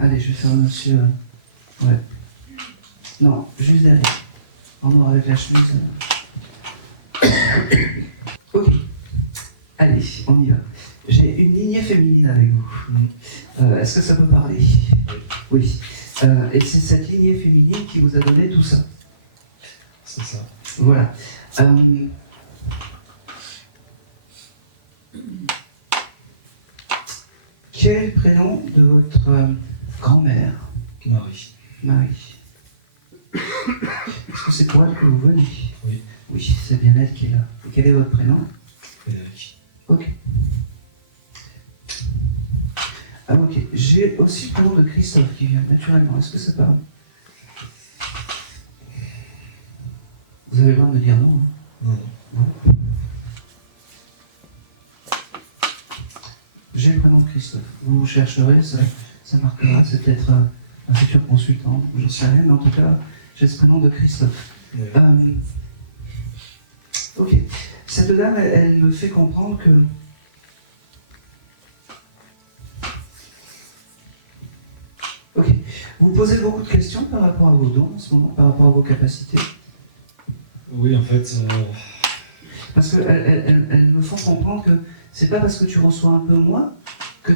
Allez, je vais faire monsieur. Ouais. Non, juste derrière. En noir avec la chemise. Ok. Allez, on y va. J'ai une lignée féminine avec vous. Est-ce que ça peut parler? Oui. Et c'est cette lignée féminine qui vous a donné tout ça. C'est ça. Voilà. Quel est le prénom de votre grand-mère, Marie. Marie? Est-ce que c'est pour elle que vous venez? Oui. Oui, c'est bien elle qui est là. Et quel est votre prénom? Frédéric. Ok. Ah ok. J'ai aussi le prénom de Christophe qui vient naturellement. Est-ce que ça parle? Vous avez le droit de me dire non. Hein? Non. J'ai le prénom de Christophe. Vous chercherez, ça marquera. C'est peut-être un futur consultant. Je ne sais rien, mais en tout cas, j'ai ce prénom de Christophe. Oui. Ok. Cette dame, elle me fait comprendre que ok. Vous posez beaucoup de questions par rapport à vos dons en ce moment, par rapport à vos capacités. Oui, en fait, Parce qu'elles me font comprendre que c'est pas parce que tu reçois un peu moins que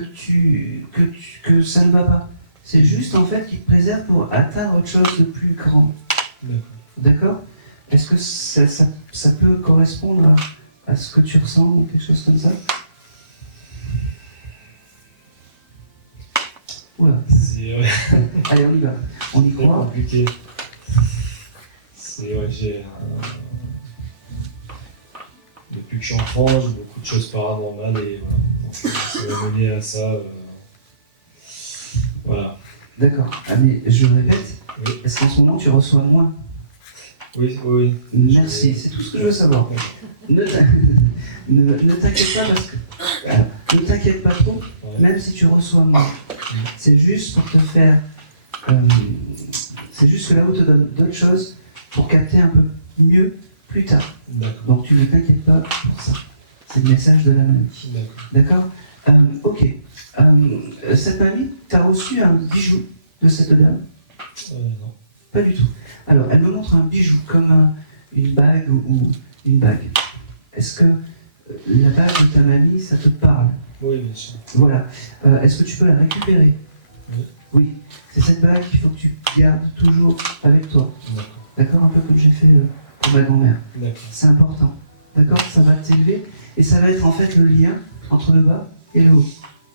que ça ne va pas. C'est juste en fait qu'ils te préservent pour atteindre autre chose de plus grand. d'accord. D'accord? Est-ce que ça peut correspondre à ce que tu ressens ou quelque chose comme ça? Oula. C'est Allez, on y va. On y très croit. compliqué. C'est ouais, depuis que je suis enfant, j'ai beaucoup de choses paranormales et voilà. Donc, ça m'a mené à ça. Voilà. D'accord. Ah mais je répète, Oui. est-ce qu'en ce moment tu reçois moins? Oui, oui. Merci, c'est tout ce que je veux savoir. Ne t'inquiète pas parce que ne t'inquiète pas trop, Ouais. même si tu reçois moins. C'est juste pour te faire. C'est juste que là-haut te donne d'autres choses pour capter un peu mieux plus tard. D'accord. Donc tu ne t'inquiètes pas pour ça. C'est le message de la mamie. D'accord. D'accord? Ok. Cette mamie, tu as reçu un bijou de cette dame? Non. Pas du tout. Alors, elle me montre un bijou comme une bague ou une bague. Est-ce que la bague de ta mamie, ça te parle? Oui, bien sûr. Voilà. Est-ce que tu peux la récupérer? Oui. Oui. C'est cette bague qu'il faut que tu gardes toujours avec toi. D'accord. D'accord? Un peu comme j'ai fait pour ma grand-mère. D'accord. C'est important. D'accord? Ça va t'élever et ça va être en fait le lien entre le bas et le haut.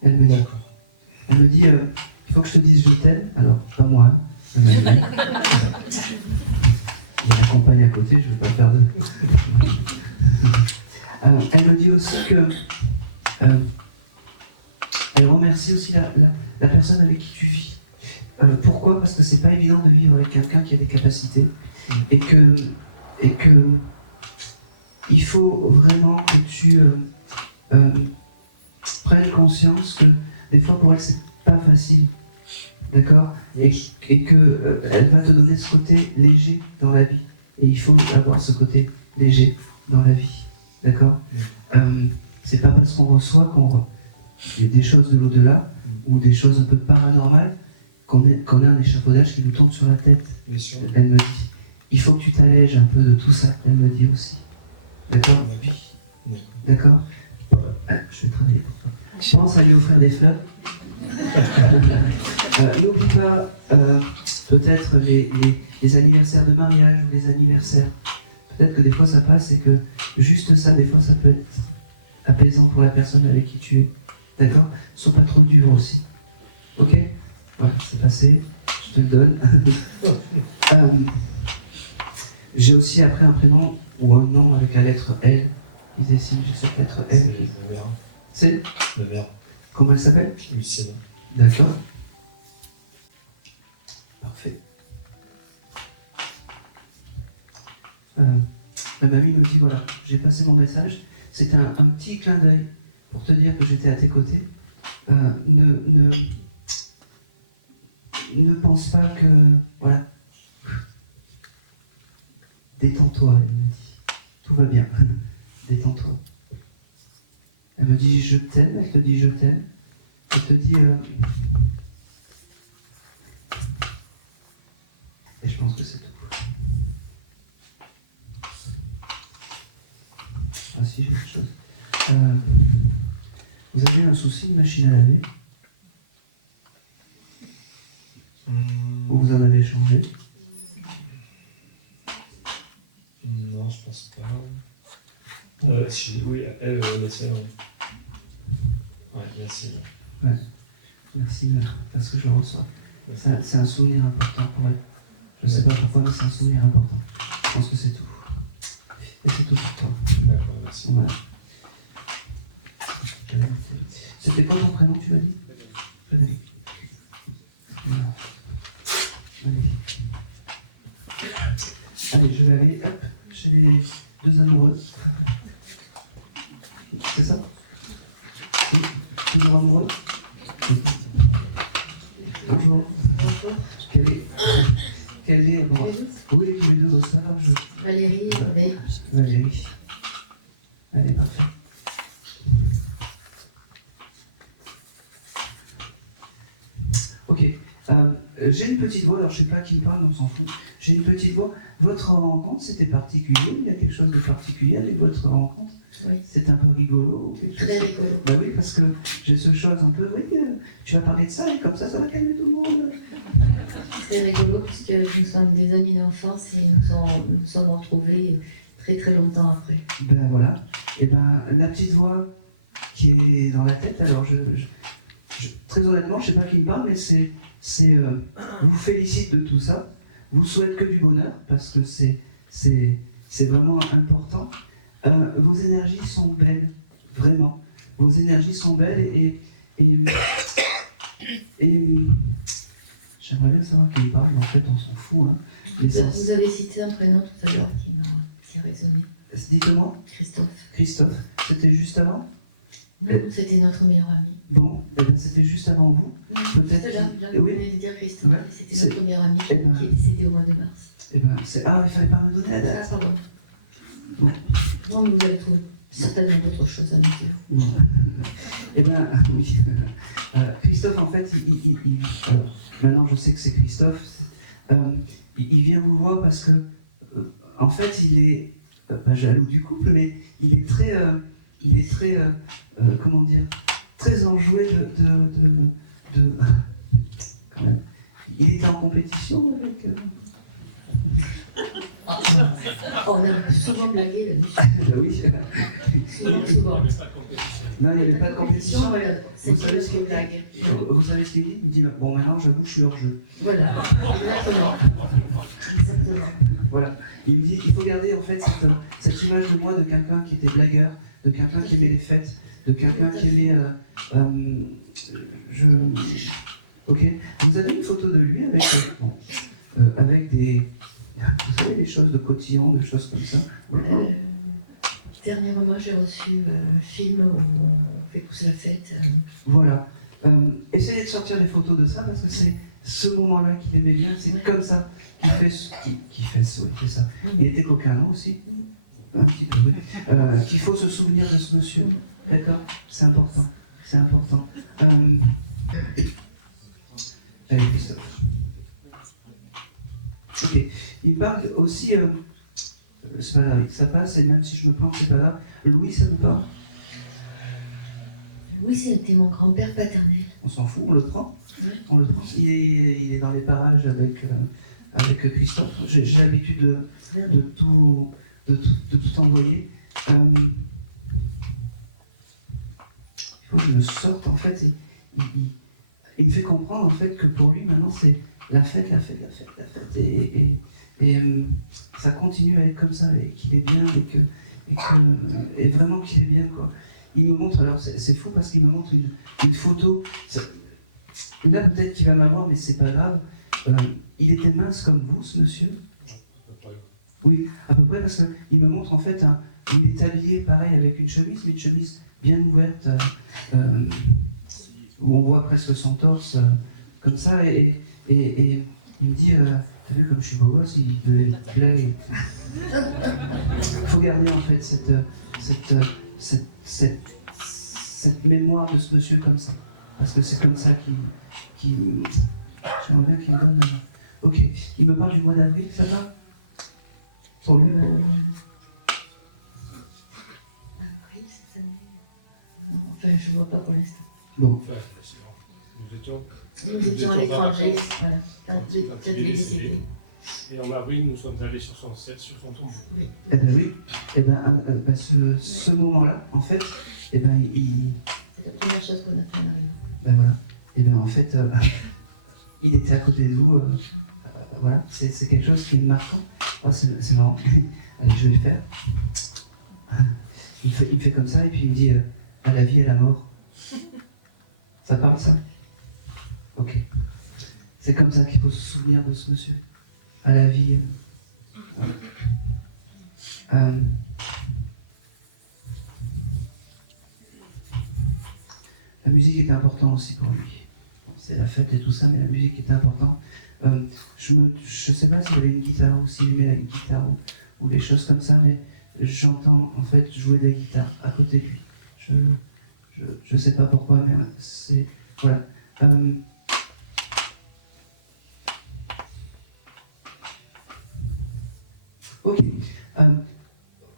Elle me dit. D'accord. Elle me dit, il faut que je te dise je t'aime. Alors, pas moi. Hein. Elle m'a dit. Il y a la compagne à côté, je ne vais pas faire de... elle me dit aussi que... elle remercie aussi la personne avec qui tu vis. Pourquoi? Parce que c'est pas évident de vivre avec quelqu'un qui a des capacités. Et que il faut vraiment que tu prennes conscience que des fois pour elle c'est pas facile. D'accord? Et que elle va te donner ce côté léger dans la vie. Et il faut avoir ce côté léger dans la vie. D'accord? C'est pas parce qu'on reçoit des choses de l'au-delà ou des choses un peu paranormales qu'on a un échafaudage qui nous tombe sur la tête. Bien sûr. Elle me dit, il faut que tu t'allèges un peu de tout ça. Elle me dit aussi. D'accord? D'accord? Je vais travailler pour toi. Je pense à lui offrir des fleurs. N'oublie pas peut-être les anniversaires de mariage ou les anniversaires. Peut-être que des fois ça passe et que juste ça, des fois ça peut être apaisant pour la personne avec qui tu es. D'accord? Sois pas trop dur aussi. Ok? Voilà, c'est passé. Je te le donne. J'ai aussi après un prénom ou un nom avec la lettre L qui dessine. J'ai cette lettre L. C'est la mère. C'est? La mère. Comment elle s'appelle? Lucienne. D'accord. Parfait. Ma mamie me dit, voilà, j'ai passé mon message. C'était un petit clin d'œil pour te dire que j'étais à tes côtés. Ne pense pas que... Voilà. Détends-toi, elle me dit. Tout va bien. Détends-toi. Elle me dit, je t'aime. Elle te dit, je t'aime. Elle te dit... Et je pense que c'est tout. Ah si, j'ai quelque chose. Vous avez un souci de machine à laver? Ou vous en avez changé? Non, je pense pas. Si, oui, elle, la sienne. Ouais, la sienne. Merci, parce que je le reçois. C'est un souvenir important pour elle. Je ne sais pas pourquoi, mais c'est un souvenir important. Je pense que c'est tout. Et c'est tout pour toi. D'accord, merci. Voilà. C'était quoi ton prénom, tu m'as dit? Frédéric. Voilà. Allez, je vais aller hop, chez les deux amoureux. C'est ça? Oui. Toujours amoureux? Oui. Bonjour. Bonjour. Quelle est bon, oui, tous les deux, ça, Valérie et Valérie. Valérie. Allez, parfait. Ok. J'ai une petite voix, alors je ne sais pas qui me parle, on s'en fout. J'ai une petite voix. Votre rencontre, c'était particulier? Il y a quelque chose de particulier avec votre rencontre? Oui. C'est un peu rigolo ou quelque chose? Très rigolo. Bah oui, parce que j'ai ce chose un peu, oui, tu vas parler de ça et comme ça va calmer tout le monde. Très rigolo puisque nous sommes des amis d'enfance et nous sommes retrouvés très très longtemps après. Ben voilà. Et ben la petite voix qui est dans la tête, alors très honnêtement, je ne sais pas qui me parle, mais vous félicite de tout ça, vous souhaite que du bonheur parce que c'est vraiment important. Vos énergies sont belles, vraiment. Vos énergies sont belles et j'aimerais bien savoir qui me parle, mais en fait on s'en fout. Hein. Vous avez cité un prénom tout à l'heure qui a résonné. Dites-moi. Christophe. Christophe. C'était juste avant? Non, c'était notre meilleur ami. Bon, eh bien, c'était juste avant vous. Peut-être. Je venais de dire Christophe, Ouais. c'était notre meilleur ami Eh ben, qui est décédé au mois de mars. Eh ben, ah, il fallait pas me donner la date. Ah, pardon. Non, mais vous allez trouver certainement d'autres choses à me dire. Non. Eh bien, oui. Christophe, en fait, alors, maintenant je sais que c'est Christophe, il vient vous voir parce que, en fait, il est pas jaloux du couple, mais il est très, comment dire, très enjoué de quand même. Il était en compétition avec. On a souvent blagué là-dessus. Ben oui. Souvent. Non, il n'y avait pas de compétition. Voilà, c'est Vous savez ce une qu'il blague. Vous savez ce qu'il dit? Il dit bon, maintenant j'avoue que je suis hors jeu. Voilà, exactement. Exactement. Voilà. Il me dit il faut garder en fait cette image de moi de quelqu'un qui était blagueur, de quelqu'un qui aimait les fêtes, de quelqu'un qui aimait. Ok. Vous avez une photo de lui avec, avec des. Vous savez, des choses de cotillon, des choses comme ça. Dernièrement, j'ai reçu un film où on fait tous la fête. Voilà. Essayez de sortir des photos de ça parce que c'est ce moment-là qu'il aimait bien, c'est comme ça qu'il fait ça, oui, c'est ça. Il était coquin, non, aussi? Un petit peu, oui. Qu'il faut se souvenir de ce monsieur, d'accord? C'est important, c'est important. Allez, Christophe. Ok. Il parle aussi, c'est pas grave, ça passe, et même si je me plante, c'est pas grave. Louis, ça vous parle? Oui, c'était mon grand-père paternel. On s'en fout, on le prend. Ouais. On le prend. Il est dans les parages avec Christophe. J'ai l'habitude de tout envoyer. Il faut que je me sorte, en fait. Il me fait comprendre, en fait, que pour lui, maintenant, c'est la fête. Et ça continue à être comme ça, et qu'il est bien, et vraiment qu'il est bien, quoi. Il me montre, alors c'est fou parce qu'il me montre une photo. Là, peut-être qu'il va m'avoir, mais c'est pas grave. Il était mince comme vous, ce monsieur? Oui, à peu près, parce qu'il me montre en fait, il est habillé pareil avec une chemise, mais une chemise bien ouverte, où on voit presque son torse, comme ça, et il me dit, t'as vu comme je suis beau gosse, il devait être plaît. Il faut garder en fait cette mémoire de ce monsieur comme ça. Parce que c'est comme ça qu'il j'aimerais bien qu'il me donne. Ok, il me parle du mois d'avril, ça va? Pour lui. Avril, cette année. Non, enfin, je ne vois pas pour l'instant. Bon. Nous étions Nous étions à l'étranger, voilà. Quand il est décédé. Et en avril, nous sommes allés sur son tombeau. Eh ben oui. Eh ben, ce moment-là, en fait, eh ben, C'est la première chose qu'on a fait en arrivant. ben voilà. Eh ben en fait, il était à côté de vous. Voilà, c'est quelque chose qui est marquant. Oh, c'est marrant. Allez, je vais le faire. Il me fait comme ça et puis il me dit à la vie et à la mort. Ça parle ça? Ok. C'est comme ça qu'il faut se souvenir de ce monsieur. À la vie. La musique était importante aussi pour lui. Bon, c'est la fête et tout ça, mais la musique était importante. Je sais pas s'il avait une guitare ou s'il aimait la guitare ou des choses comme ça, mais j'entends en fait jouer de la guitare à côté de lui. Je sais pas pourquoi, mais c'est... Voilà. Ok.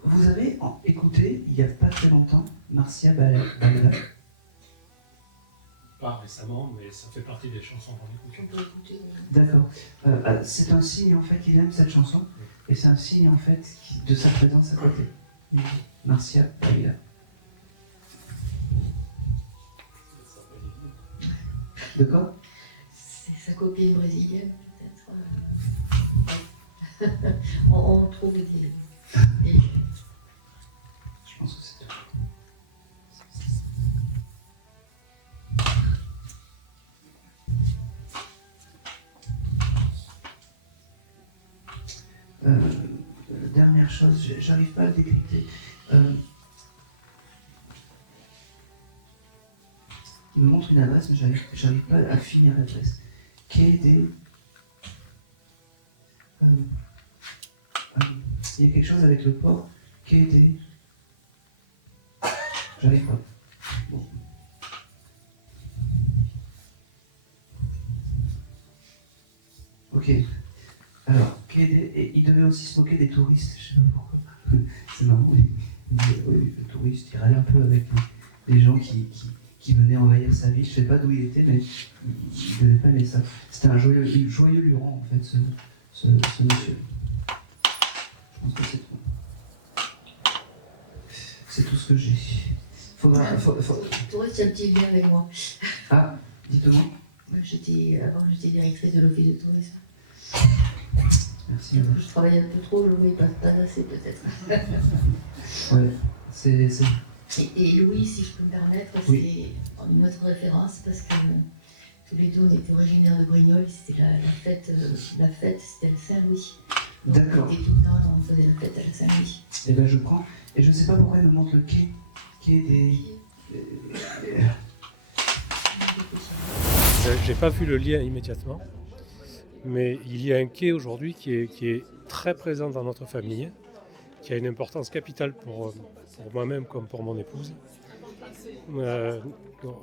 Vous avez écouté, il n'y a pas très longtemps, Marcia Balda. Pas récemment, mais ça fait partie des chansons qu'on écoute. On peut écouter. D'accord. C'est un signe en fait qu'il aime cette chanson, et c'est un signe en fait de sa présence à côté. Marcia Balda. De quoi? C'est sa copine brésilienne, peut-être. On trouve des... Je pense que c'est tout. Dernière chose, j'arrive pas à le décrypter. Il me montre une adresse, mais j'arrive pas à finir l'adresse. Quai des... il y a quelque chose avec le port. Quai des... J'arrive pas. Bon. Ok. Alors, quai des... Et il devait aussi se moquer des touristes, je sais pas pourquoi. C'est marrant, oui. Oui, le touriste, il râlait un peu avec les gens qui venaient envahir sa vie. Je sais pas d'où il était, mais il devait pas aimer ça. C'était un joyeux luron, en fait, ce monsieur. Je pense que c'est tout. C'est tout ce que j'ai. Le touriste a un petit lien avec moi. Ah, dites-moi. Avant, j'étais directrice de l'office de tourisme. Merci, madame. Je travaille un peu trop, je ne pas assez peut-être. Ouais, c'est... Et Louis, si je peux me permettre, Oui. c'est une autre référence parce que tous les deux on était originaires de Brignoles, c'était la fête c'était le Saint-Louis. Donc D'accord. on était tout le temps, on faisait la fête à la Saint-Louis. Eh ben je prends. Et je sais pas pourquoi il me montre le quai des... J'ai pas vu le lien immédiatement, mais il y a un quai aujourd'hui qui est très présent dans notre famille, qui a une importance capitale pour moi-même comme pour mon épouse.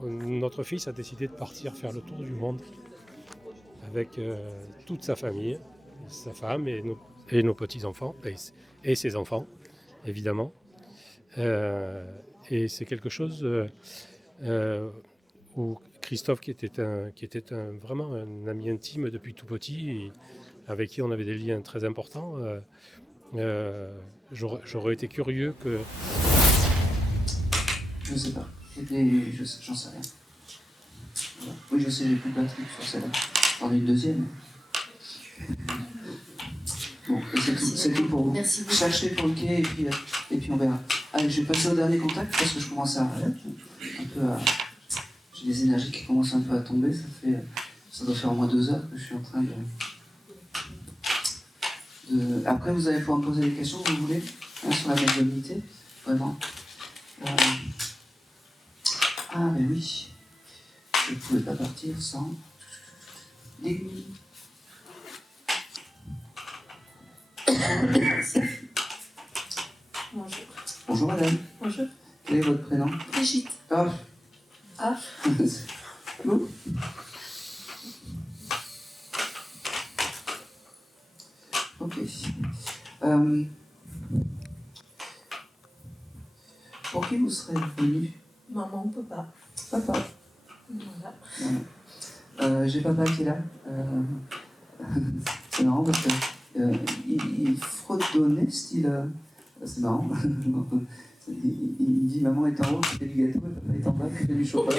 Notre fils a décidé de partir faire le tour du monde avec toute sa famille, sa femme et nos petits-enfants, et ses enfants, évidemment. Et c'est quelque chose où Christophe, qui était vraiment un ami intime depuis tout petit, et avec qui on avait des liens très importants, j'aurais été curieux que... Je sais pas. J'en sais rien. Oui, je sais, j'ai plus de batterie sur celle-là. J'en ai une deuxième. Bon, c'est tout pour vous. Merci beaucoup. Cherchez pour le quai et puis on verra. Allez, je vais passer au dernier contact parce que je commence à j'ai des énergies qui commencent un peu à tomber. Ça doit faire au moins 2 heures que je suis en train de... Après, vous allez pouvoir me poser des questions, vous voulez, sur la médiumnité, vraiment. Ah, mais oui, je ne pouvais pas partir sans... Bonjour. Bonjour madame. Bonjour. Quel est votre prénom? Brigitte. Ah. Ah. Bon. Ok. Pour qui vous serez venu? Maman, papa. Papa. Voilà. J'ai papa qui est là. C'est marrant parce que il fredonnait, style. C'est marrant. Il me dit maman est en haut, tu fais du gâteau, et papa est en bas, tu fais du chocolat.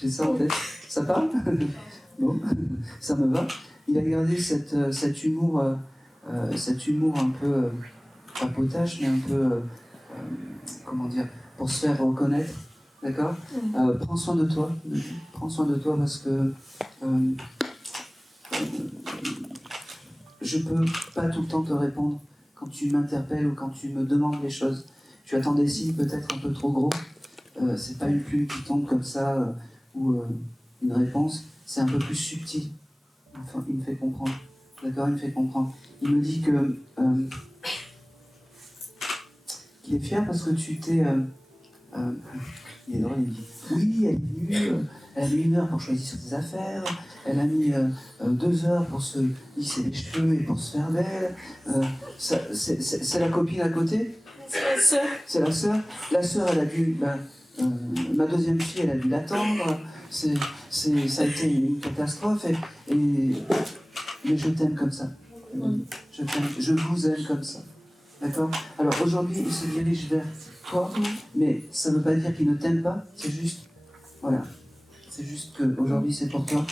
J'ai ça en tête. Ça parle? Bon, ça me va. Il a gardé cet humour un peu pas potache, mais un peu comment dire, pour se faire reconnaître. D'accord? Prends soin de toi. Prends soin de toi parce que je peux pas tout le temps te répondre quand tu m'interpelles ou quand tu me demandes des choses. Tu attends des signes peut-être un peu trop gros. C'est pas une plume qui tombe comme ça ou une réponse. C'est un peu plus subtil. Enfin, il me fait comprendre. D'accord? Il me fait comprendre. Il me dit que qu'il est fier parce que tu t'es... il est drôle, il me dit oui, elle est venue, elle a mis 1 heure pour choisir ses affaires, elle a mis 2 heures pour se lisser les cheveux et pour se faire belle. C'est la copine à côté? C'est la sœur. C'est la sœur. La sœur, elle a dû... ma deuxième fille, elle a dû l'attendre. Ça a été une catastrophe. Mais je t'aime comme ça. Je t'aime, je vous aime comme ça. D'accord? Alors aujourd'hui, il se dirige vers toi, mais ça ne veut pas dire qu'il ne t'aime pas, c'est juste, voilà, c'est juste qu'aujourd'hui c'est pour toi.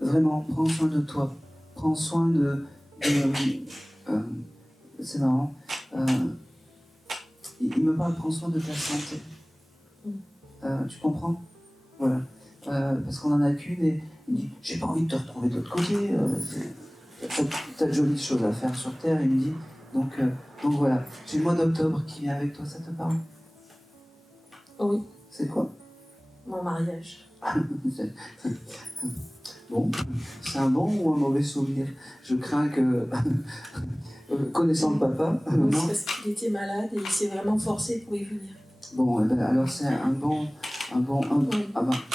Vraiment, prends soin de toi, prends soin c'est marrant, il me parle, prends soin de ta santé. Tu comprends? Voilà, parce qu'on en a qu'une et il me dit, j'ai pas envie de te retrouver de l'autre côté, t'as de jolies choses à faire sur Terre, il me dit. Donc voilà, j'ai le mois d'octobre qui vient avec toi, ça te parle? Oui. C'est quoi? Mon mariage. Bon, c'est un bon ou un mauvais souvenir? Je crains que, connaissant le papa... Non, c'est parce qu'il était malade et il s'est vraiment forcé pour y venir. Bon, eh ben, alors c'est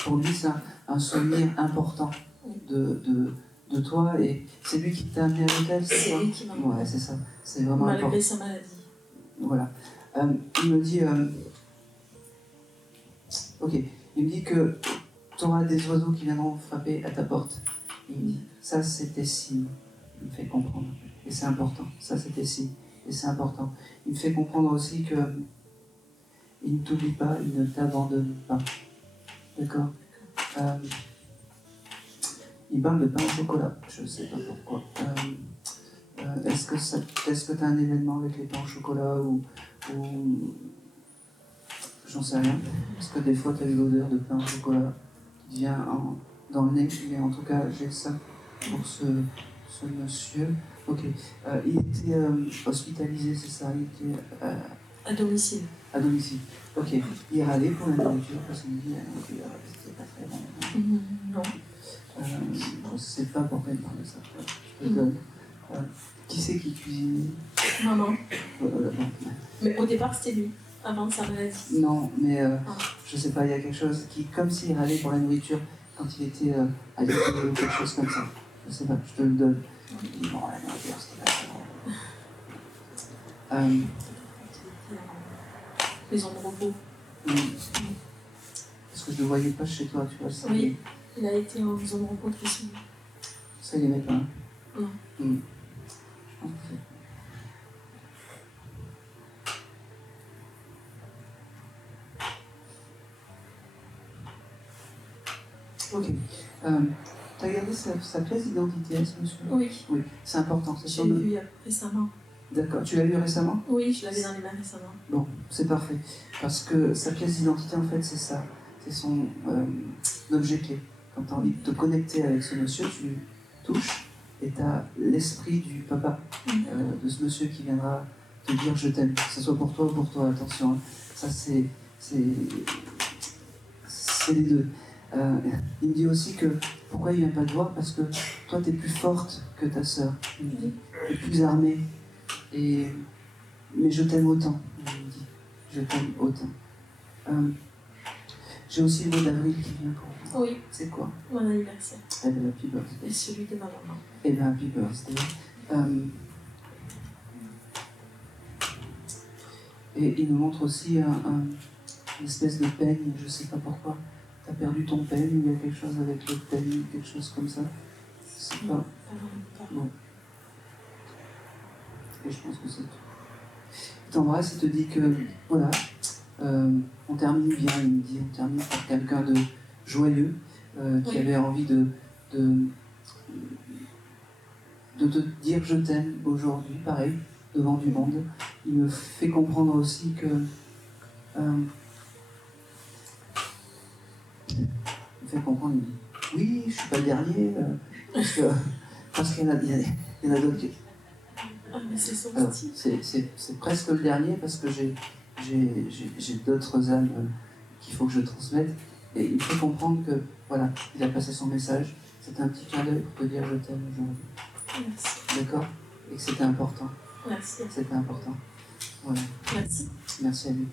pour lui c'est un souvenir important de toi, et c'est lui qui t'a amené à l'hôtel, c'est ça? C'est lui qui m'a amené. Ouais, c'est ça, c'est vraiment important. Malgré sa maladie. Voilà. Il me dit... ok, il me dit que tu auras des oiseaux qui viendront frapper à ta porte. Il me dit, ça c'est tes signes. Il me fait comprendre. Et c'est important. Ça c'est tes signes. Et c'est important. Il me fait comprendre aussi que il ne t'oublie pas, il ne t'abandonne pas. D'accord? Il parle de pain au chocolat. Je ne sais pas pourquoi. Est-ce que tu as un événement avec les pains au chocolat ou j'en sais rien. Parce que des fois tu as eu l'odeur de pain au chocolat qui vient dans le nez. Mais en tout cas, j'ai ça pour ce monsieur. Ok. Il était hospitalisé, c'est ça? Il était à domicile. À domicile. Ok. Il râlait pour la nourriture parce qu'il me dit la nourriture, c'était pas très bon. Non. Je ne sais pas pourquoi il parle de ça. Je rigole. Qui c'est qui cuisine? Maman. Bon. Mais au départ, c'était lui, avant sa maladie. Non, mais je sais pas, il y a quelque chose qui, comme s'il râlait pour la nourriture quand il était à l'école ou quelque chose comme ça. Je sais pas, je te le donne. Il dit, bon, la nourriture, c'était pas très bon. Maison de repos. Parce que je ne le voyais pas chez toi, tu vois. Ça, Oui, il a été en maison de repos très souvent. Ça, il n'aimait pas. Hein. Non. Je pense que c'est... Ok. Tu as gardé sa pièce d'identité, ce monsieur? Oui. Oui, c'est important. Je l'ai vu récemment. D'accord. Tu l'as vu récemment? Oui, je l'avais dans les mains récemment. Bon, c'est parfait. Parce que sa pièce d'identité, en fait, c'est ça. C'est son objet clé. Quand tu as envie de te connecter avec ce monsieur, tu touches et tu as l'esprit du papa, de ce monsieur qui viendra te dire je t'aime. Que ce soit pour toi ou pour toi, attention. Hein. Ça, c'est les deux. Il me dit aussi que pourquoi il ne vient pas te voir? Parce que toi, tu es plus forte que ta sœur. Tu es plus armée. Mais je t'aime autant, il me dit. Je t'aime autant. J'ai aussi le mot d'avril qui vient pour vous. Oui. C'est quoi? Mon anniversaire. Eh bien, happy birthday. Et celui de ma maman. Eh bien, happy birthday. Et il nous montre aussi une espèce de peigne, je ne sais pas pourquoi. T'as perdu ton pen, il y a quelque chose avec le pen, quelque chose comme ça? Je sais pas. Non. Et je pense que c'est tout. Il t'embrasse et te dit que, voilà, on termine bien, il me dit, on termine par quelqu'un de joyeux, qui avait envie de te dire je t'aime aujourd'hui, pareil, devant du monde. Il me fait comprendre aussi que il me fait comprendre, il me dit oui, je suis pas le dernier, parce qu'il y en a d'autres qui... Alors, c'est presque le dernier parce que j'ai d'autres âmes qu'il faut que je transmette. Et il faut comprendre que, voilà, il a passé son message. C'était un petit clin d'œil pour te dire je t'aime aujourd'hui. Merci. D'accord? Et que c'était important. Merci. C'était important. Voilà. Merci. Merci à lui.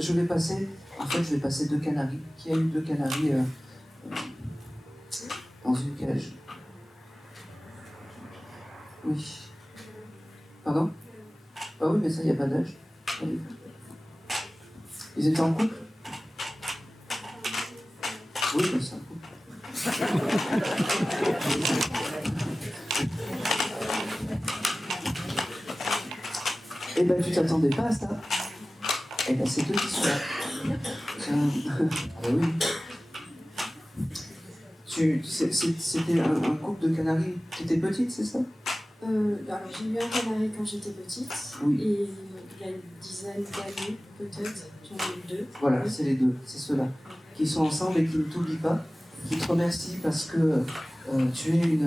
Je vais passer, en fait, je vais passer 2 canaris. Qui a eu 2 canaris dans une cage? Oui. Pardon? Ah oui, mais ça, il n'y a pas d'âge. Ils étaient en couple? Oui, mais c'est un couple. Eh ben, tu t'attendais pas à ça. Eh ben, c'est eux qui sont là. Ah oui. C'était un couple de canaris qui était petite, c'est ça? Alors j'ai eu un canari quand j'étais petite, Oui. et il y a une dizaine d'années peut-être, j'en ai eu 2. Voilà, c'est les 2, c'est ceux-là, qui sont ensemble et qui ne t'oublient pas, qui te remercient parce que tu es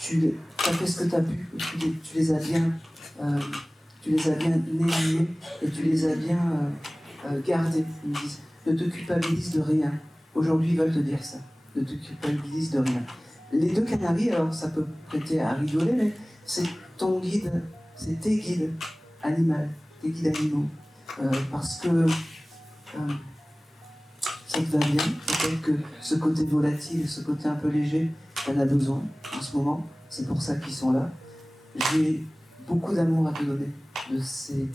tu as fait ce que tu as pu, tu les as bien négligés et tu les as bien gardés. Ils me disent, ne te culpabilise de rien. Aujourd'hui, ils veulent te dire ça, ne te culpabilise de rien. Les 2 canaris, alors ça peut prêter à rigoler, mais c'est ton guide, c'est tes guides tes guides animaux. Parce que ça te va bien, peut-être que ce côté volatile, ce côté un peu léger, t'en as besoin en ce moment, c'est pour ça qu'ils sont là. J'ai beaucoup d'amour à te donner de ces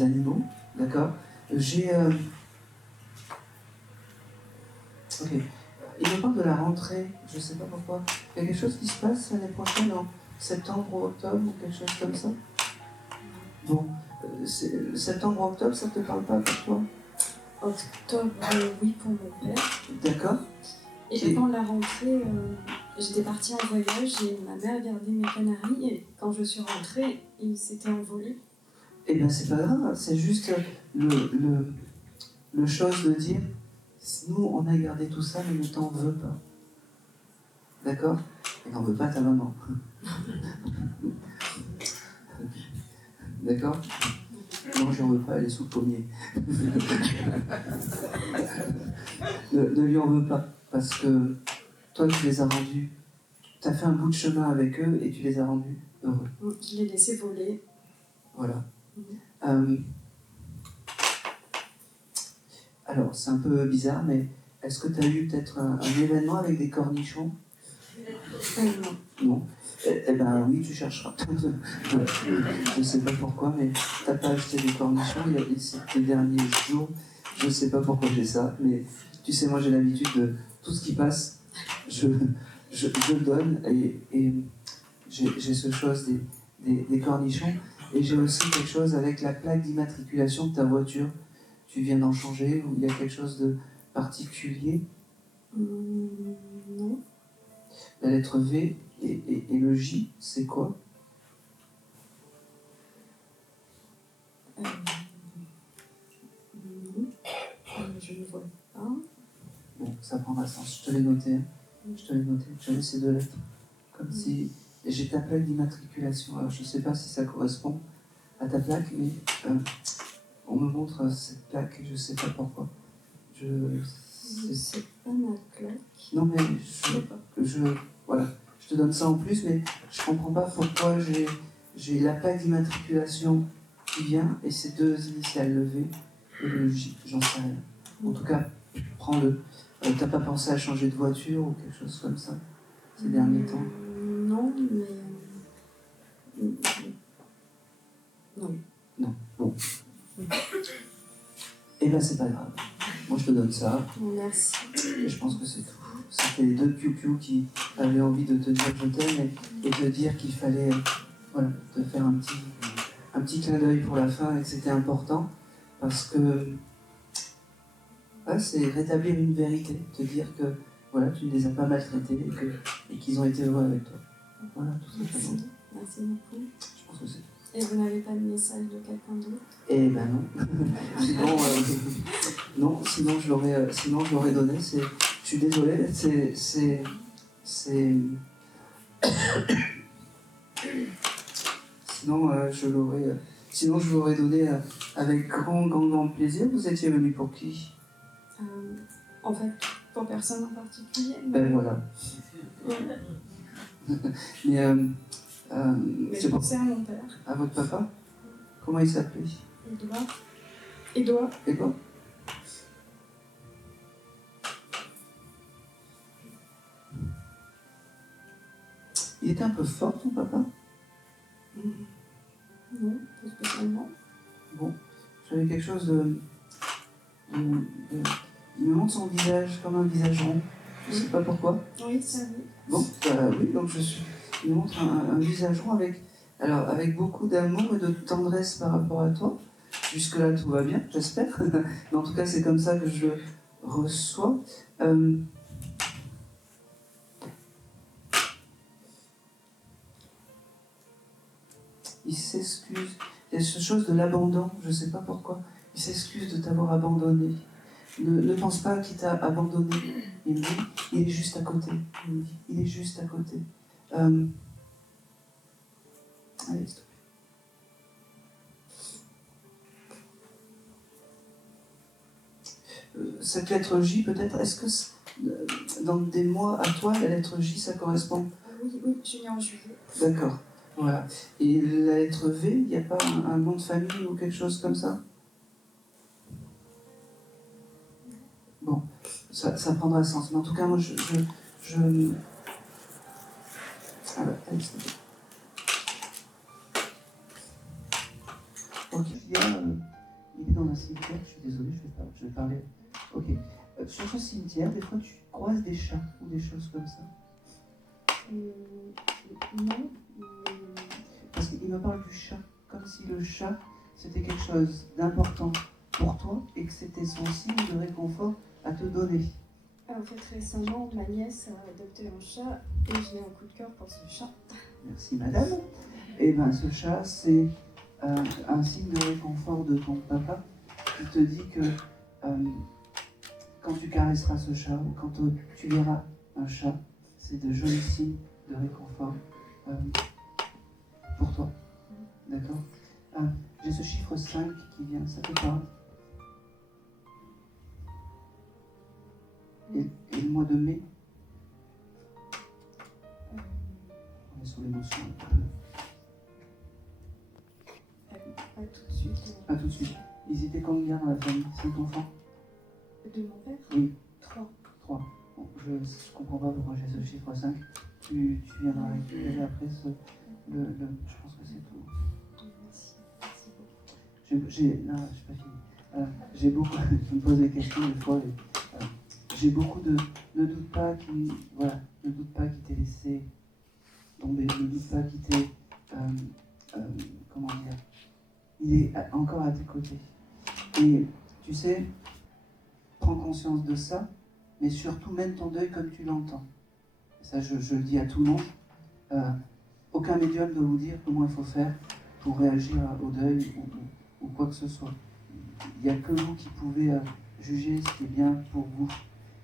animaux, d'accord? Ok. Il me parle de la rentrée, je ne sais pas pourquoi. Il y a quelque chose qui se passe l'année prochaine, en septembre ou octobre, ou quelque chose comme ça? Bon, septembre ou octobre, ça ne te parle pas pour toi? Octobre, oui, pour mon père. D'accord. Et pendant la rentrée, j'étais partie en voyage et ma mère gardait mes canaris, et quand je suis rentrée, ils s'étaient envolés. Eh bien, c'est pas grave, c'est juste le chose de dire, nous, on a gardé tout ça, mais ne t'en veux pas. D'accord? Et n'en veux pas ta maman. D'accord? Non, j'en veux pas, elle est sous le pommier. ne lui en veux pas, parce que toi, tu les as rendus. Tu as fait un bout de chemin avec eux et tu les as rendus heureux. Je les laissais voler. Voilà. Alors, c'est un peu bizarre, mais est-ce que tu as eu peut-être un événement avec des cornichons? Non. Non. Eh ben oui, tu chercheras. Je ne sais pas pourquoi, mais t'as pas acheté des cornichons ces derniers jours. Je ne sais pas pourquoi j'ai ça, mais tu sais, moi j'ai l'habitude de tout ce qui passe, je donne, et j'ai ce chose des cornichons, et j'ai aussi quelque chose avec la plaque d'immatriculation de ta voiture. Tu viens d'en changer, ou il y a quelque chose de particulier? Non. La lettre V et le J, c'est quoi? Non. Je ne vois pas. Bon, ça prendra sens. Je te l'ai noté. J'avais ces 2 lettres. Comme si... Et j'ai ta plaque d'immatriculation. Alors, je ne sais pas si ça correspond à ta plaque, mais on me montre cette plaque et je ne sais pas pourquoi. C'est pas ma plaque. Non, mais voilà. Je te donne ça en plus, mais je comprends pas pourquoi j'ai la plaque d'immatriculation qui vient et ces 2 initiales, le V et le J, j'en sais rien. En tout cas, prends-le. T'as pas pensé à changer de voiture ou quelque chose comme ça ces derniers temps? Non, mais... Non. Non, bon. Eh ben c'est pas grave. Moi je te donne ça. Merci. Et je pense que c'est tout. C'était les deux piou-piou qui avaient envie de te dire je t'aime et te dire qu'il fallait voilà, te faire un petit clin d'œil pour la fin et que c'était important parce que ouais, c'est rétablir une vérité, te dire que voilà, tu ne les as pas maltraités et qu'ils ont été heureux avec toi. Voilà, tout simplement. Merci beaucoup. Je pense que c'est tout. Et vous n'avez pas de message de quelqu'un d'autre? Eh ben non. Sinon, non, sinon je l'aurais donné. Je suis désolé, sinon je l'aurais donné avec grand plaisir. Vous étiez venu pour qui? En fait, pour personne en particulier. Ben voilà. Mais je pensais à mon père. À votre papa? Comment il s'appelait? Édouard. Édouard? Il était un peu fort, ton papa? Non, pas spécialement. Bon, j'avais quelque chose de... Il me montre son visage comme un visage rond. Je sais pas pourquoi. Oui, ça oui. Bon, oui, donc il me montre un visage rond avec beaucoup d'amour et de tendresse par rapport à toi. Jusque-là, tout va bien, j'espère. Mais en tout cas, c'est comme ça que je le reçois. Il s'excuse. Il y a cette chose de l'abandon, je ne sais pas pourquoi. Il s'excuse de t'avoir abandonné. Ne pense pas qu'il t'a abandonné. Il me dit, il est juste à côté. Il me dit, il est juste à côté. Allez, s'il te plaît. Cette lettre J, peut-être, est-ce que dans des mois à toi, la lettre J, ça correspond? Oui, je suis née en juillet. D'accord, voilà. Et la lettre V, il n'y a pas un nom de famille ou quelque chose comme ça? Bon, ça prendra sens. Mais en tout cas, moi, Ah bah, allez, s'il te plaît. Ok, il est dans un cimetière, je suis désolé, je vais parler. Ok. Sur ce cimetière, des fois tu croises des chats ou des choses comme ça? Non. Parce qu'il me parle du chat, comme si le chat c'était quelque chose d'important pour toi et que c'était son signe de réconfort à te donner. En fait, récemment, ma nièce a adopté un chat et j'ai un coup de cœur pour ce chat. Merci madame. Et bien ce chat, c'est un signe de réconfort de ton papa qui te dit que quand tu caresseras ce chat ou quand tu verras un chat, c'est de jolis signes de réconfort pour toi. D'accord? J'ai ce chiffre 5 qui vient, ça te parle? Et le mois de mai? On est sur l'émotion. Pas tout de suite. Pas tout de suite. Ils étaient combien dans la famille? 5 enfants? De mon père? Oui. 3. Bon, je comprends pas pourquoi j'ai ce chiffre 5. Tu viendras récupérer après je pense que c'est tout. Merci beaucoup. Non, je n'ai pas fini. J'ai beaucoup... Je me pose des questions des fois. J'ai beaucoup de... Ne doute pas qu'il t'ait laissé tomber. Ne doute pas qu'il t'ait... comment dire? Il est encore à tes côtés. Et tu sais, prends conscience de ça, mais surtout mène ton deuil comme tu l'entends. Ça, je le dis à tout le monde. Aucun médium ne doit vous dire comment il faut faire pour réagir au deuil ou quoi que ce soit. Il n'y a que vous qui pouvez juger ce qui est bien pour vous.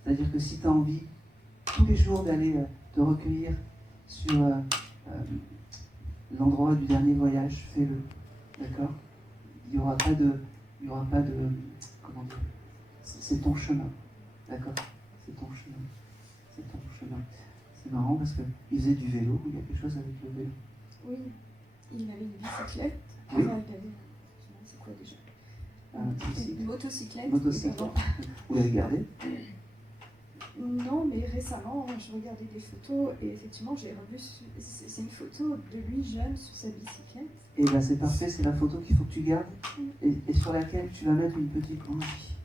C'est-à-dire que si tu as envie tous les jours d'aller te recueillir sur l'endroit du dernier voyage, fais-le. D'accord? Il n'y aura pas de... Comment dire? C'est ton chemin. D'accord? C'est ton chemin. C'est ton chemin. C'est marrant parce qu'il faisait du vélo. Il y a quelque chose avec le vélo. Oui, il avait une bicyclette. Oui. Enfin, il avait... C'est quoi déjà? Une motocyclette. Motocyclette. Vous l'avez gardée? Non, mais récemment, je regardais des photos et effectivement, j'ai revu. C'est une photo de lui jeune sur sa bicyclette. Et ben c'est parfait, c'est la photo qu'il faut que tu gardes et sur laquelle tu vas mettre une petite bougie.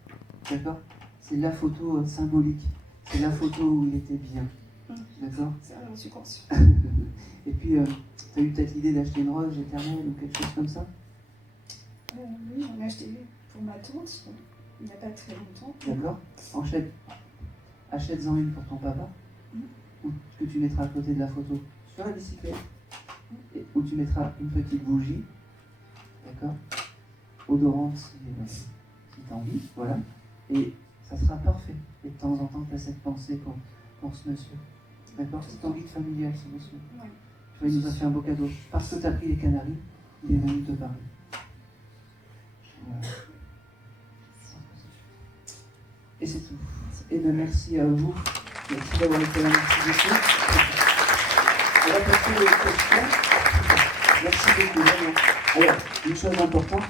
D'accord? C'est la photo symbolique. C'est la photo où il était bien. D'accord? Ça, j'en suis consciente. Et puis, tu as eu peut-être l'idée d'acheter une roche éternelle ou quelque chose comme ça? Oui, j'en ai acheté pour ma tante, il n'y a pas très longtemps. D'accord? Achète-en une pour ton papa, ou que tu mettras à côté de la photo sur la bicyclette, et où tu mettras une petite bougie, d'accord? Odorante si t'as envie, voilà. Et ça sera parfait. Et de temps en temps, tu as cette pensée pour ce monsieur. D'accord? C'est ton guide familial, ce monsieur. Ouais. Tu vois, il nous a fait un beau cadeau. Parce que tu as pris les Canaries, il est venu te parler. Voilà. Et c'est tout. Et bien merci à vous. Merci d'avoir été là. Merci beaucoup. On va passer aux questions. Merci beaucoup. Vraiment. Alors, une chose importante.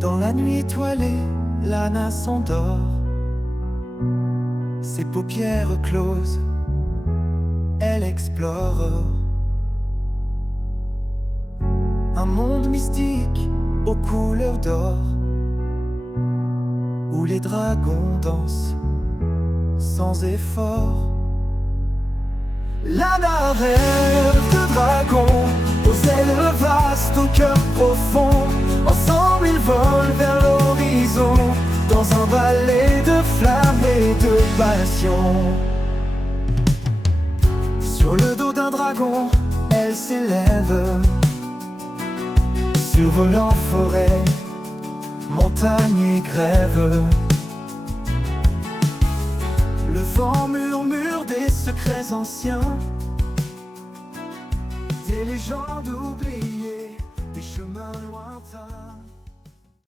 Dans la nuit étoilée, Lana s'endort. Ses paupières closes, elle explore un monde mystique aux couleurs d'or, où les dragons dansent sans effort. Lana rêve de dragons, aux ailes vastes, au cœur profond. Ensemble ils volent vers l'horizon, dans un ballet de flammes et de passion. Sur le dos d'un dragon, elle s'élève, survolant forêt, montagne et grève. Le vent murmure des secrets anciens, des légendes oubliées.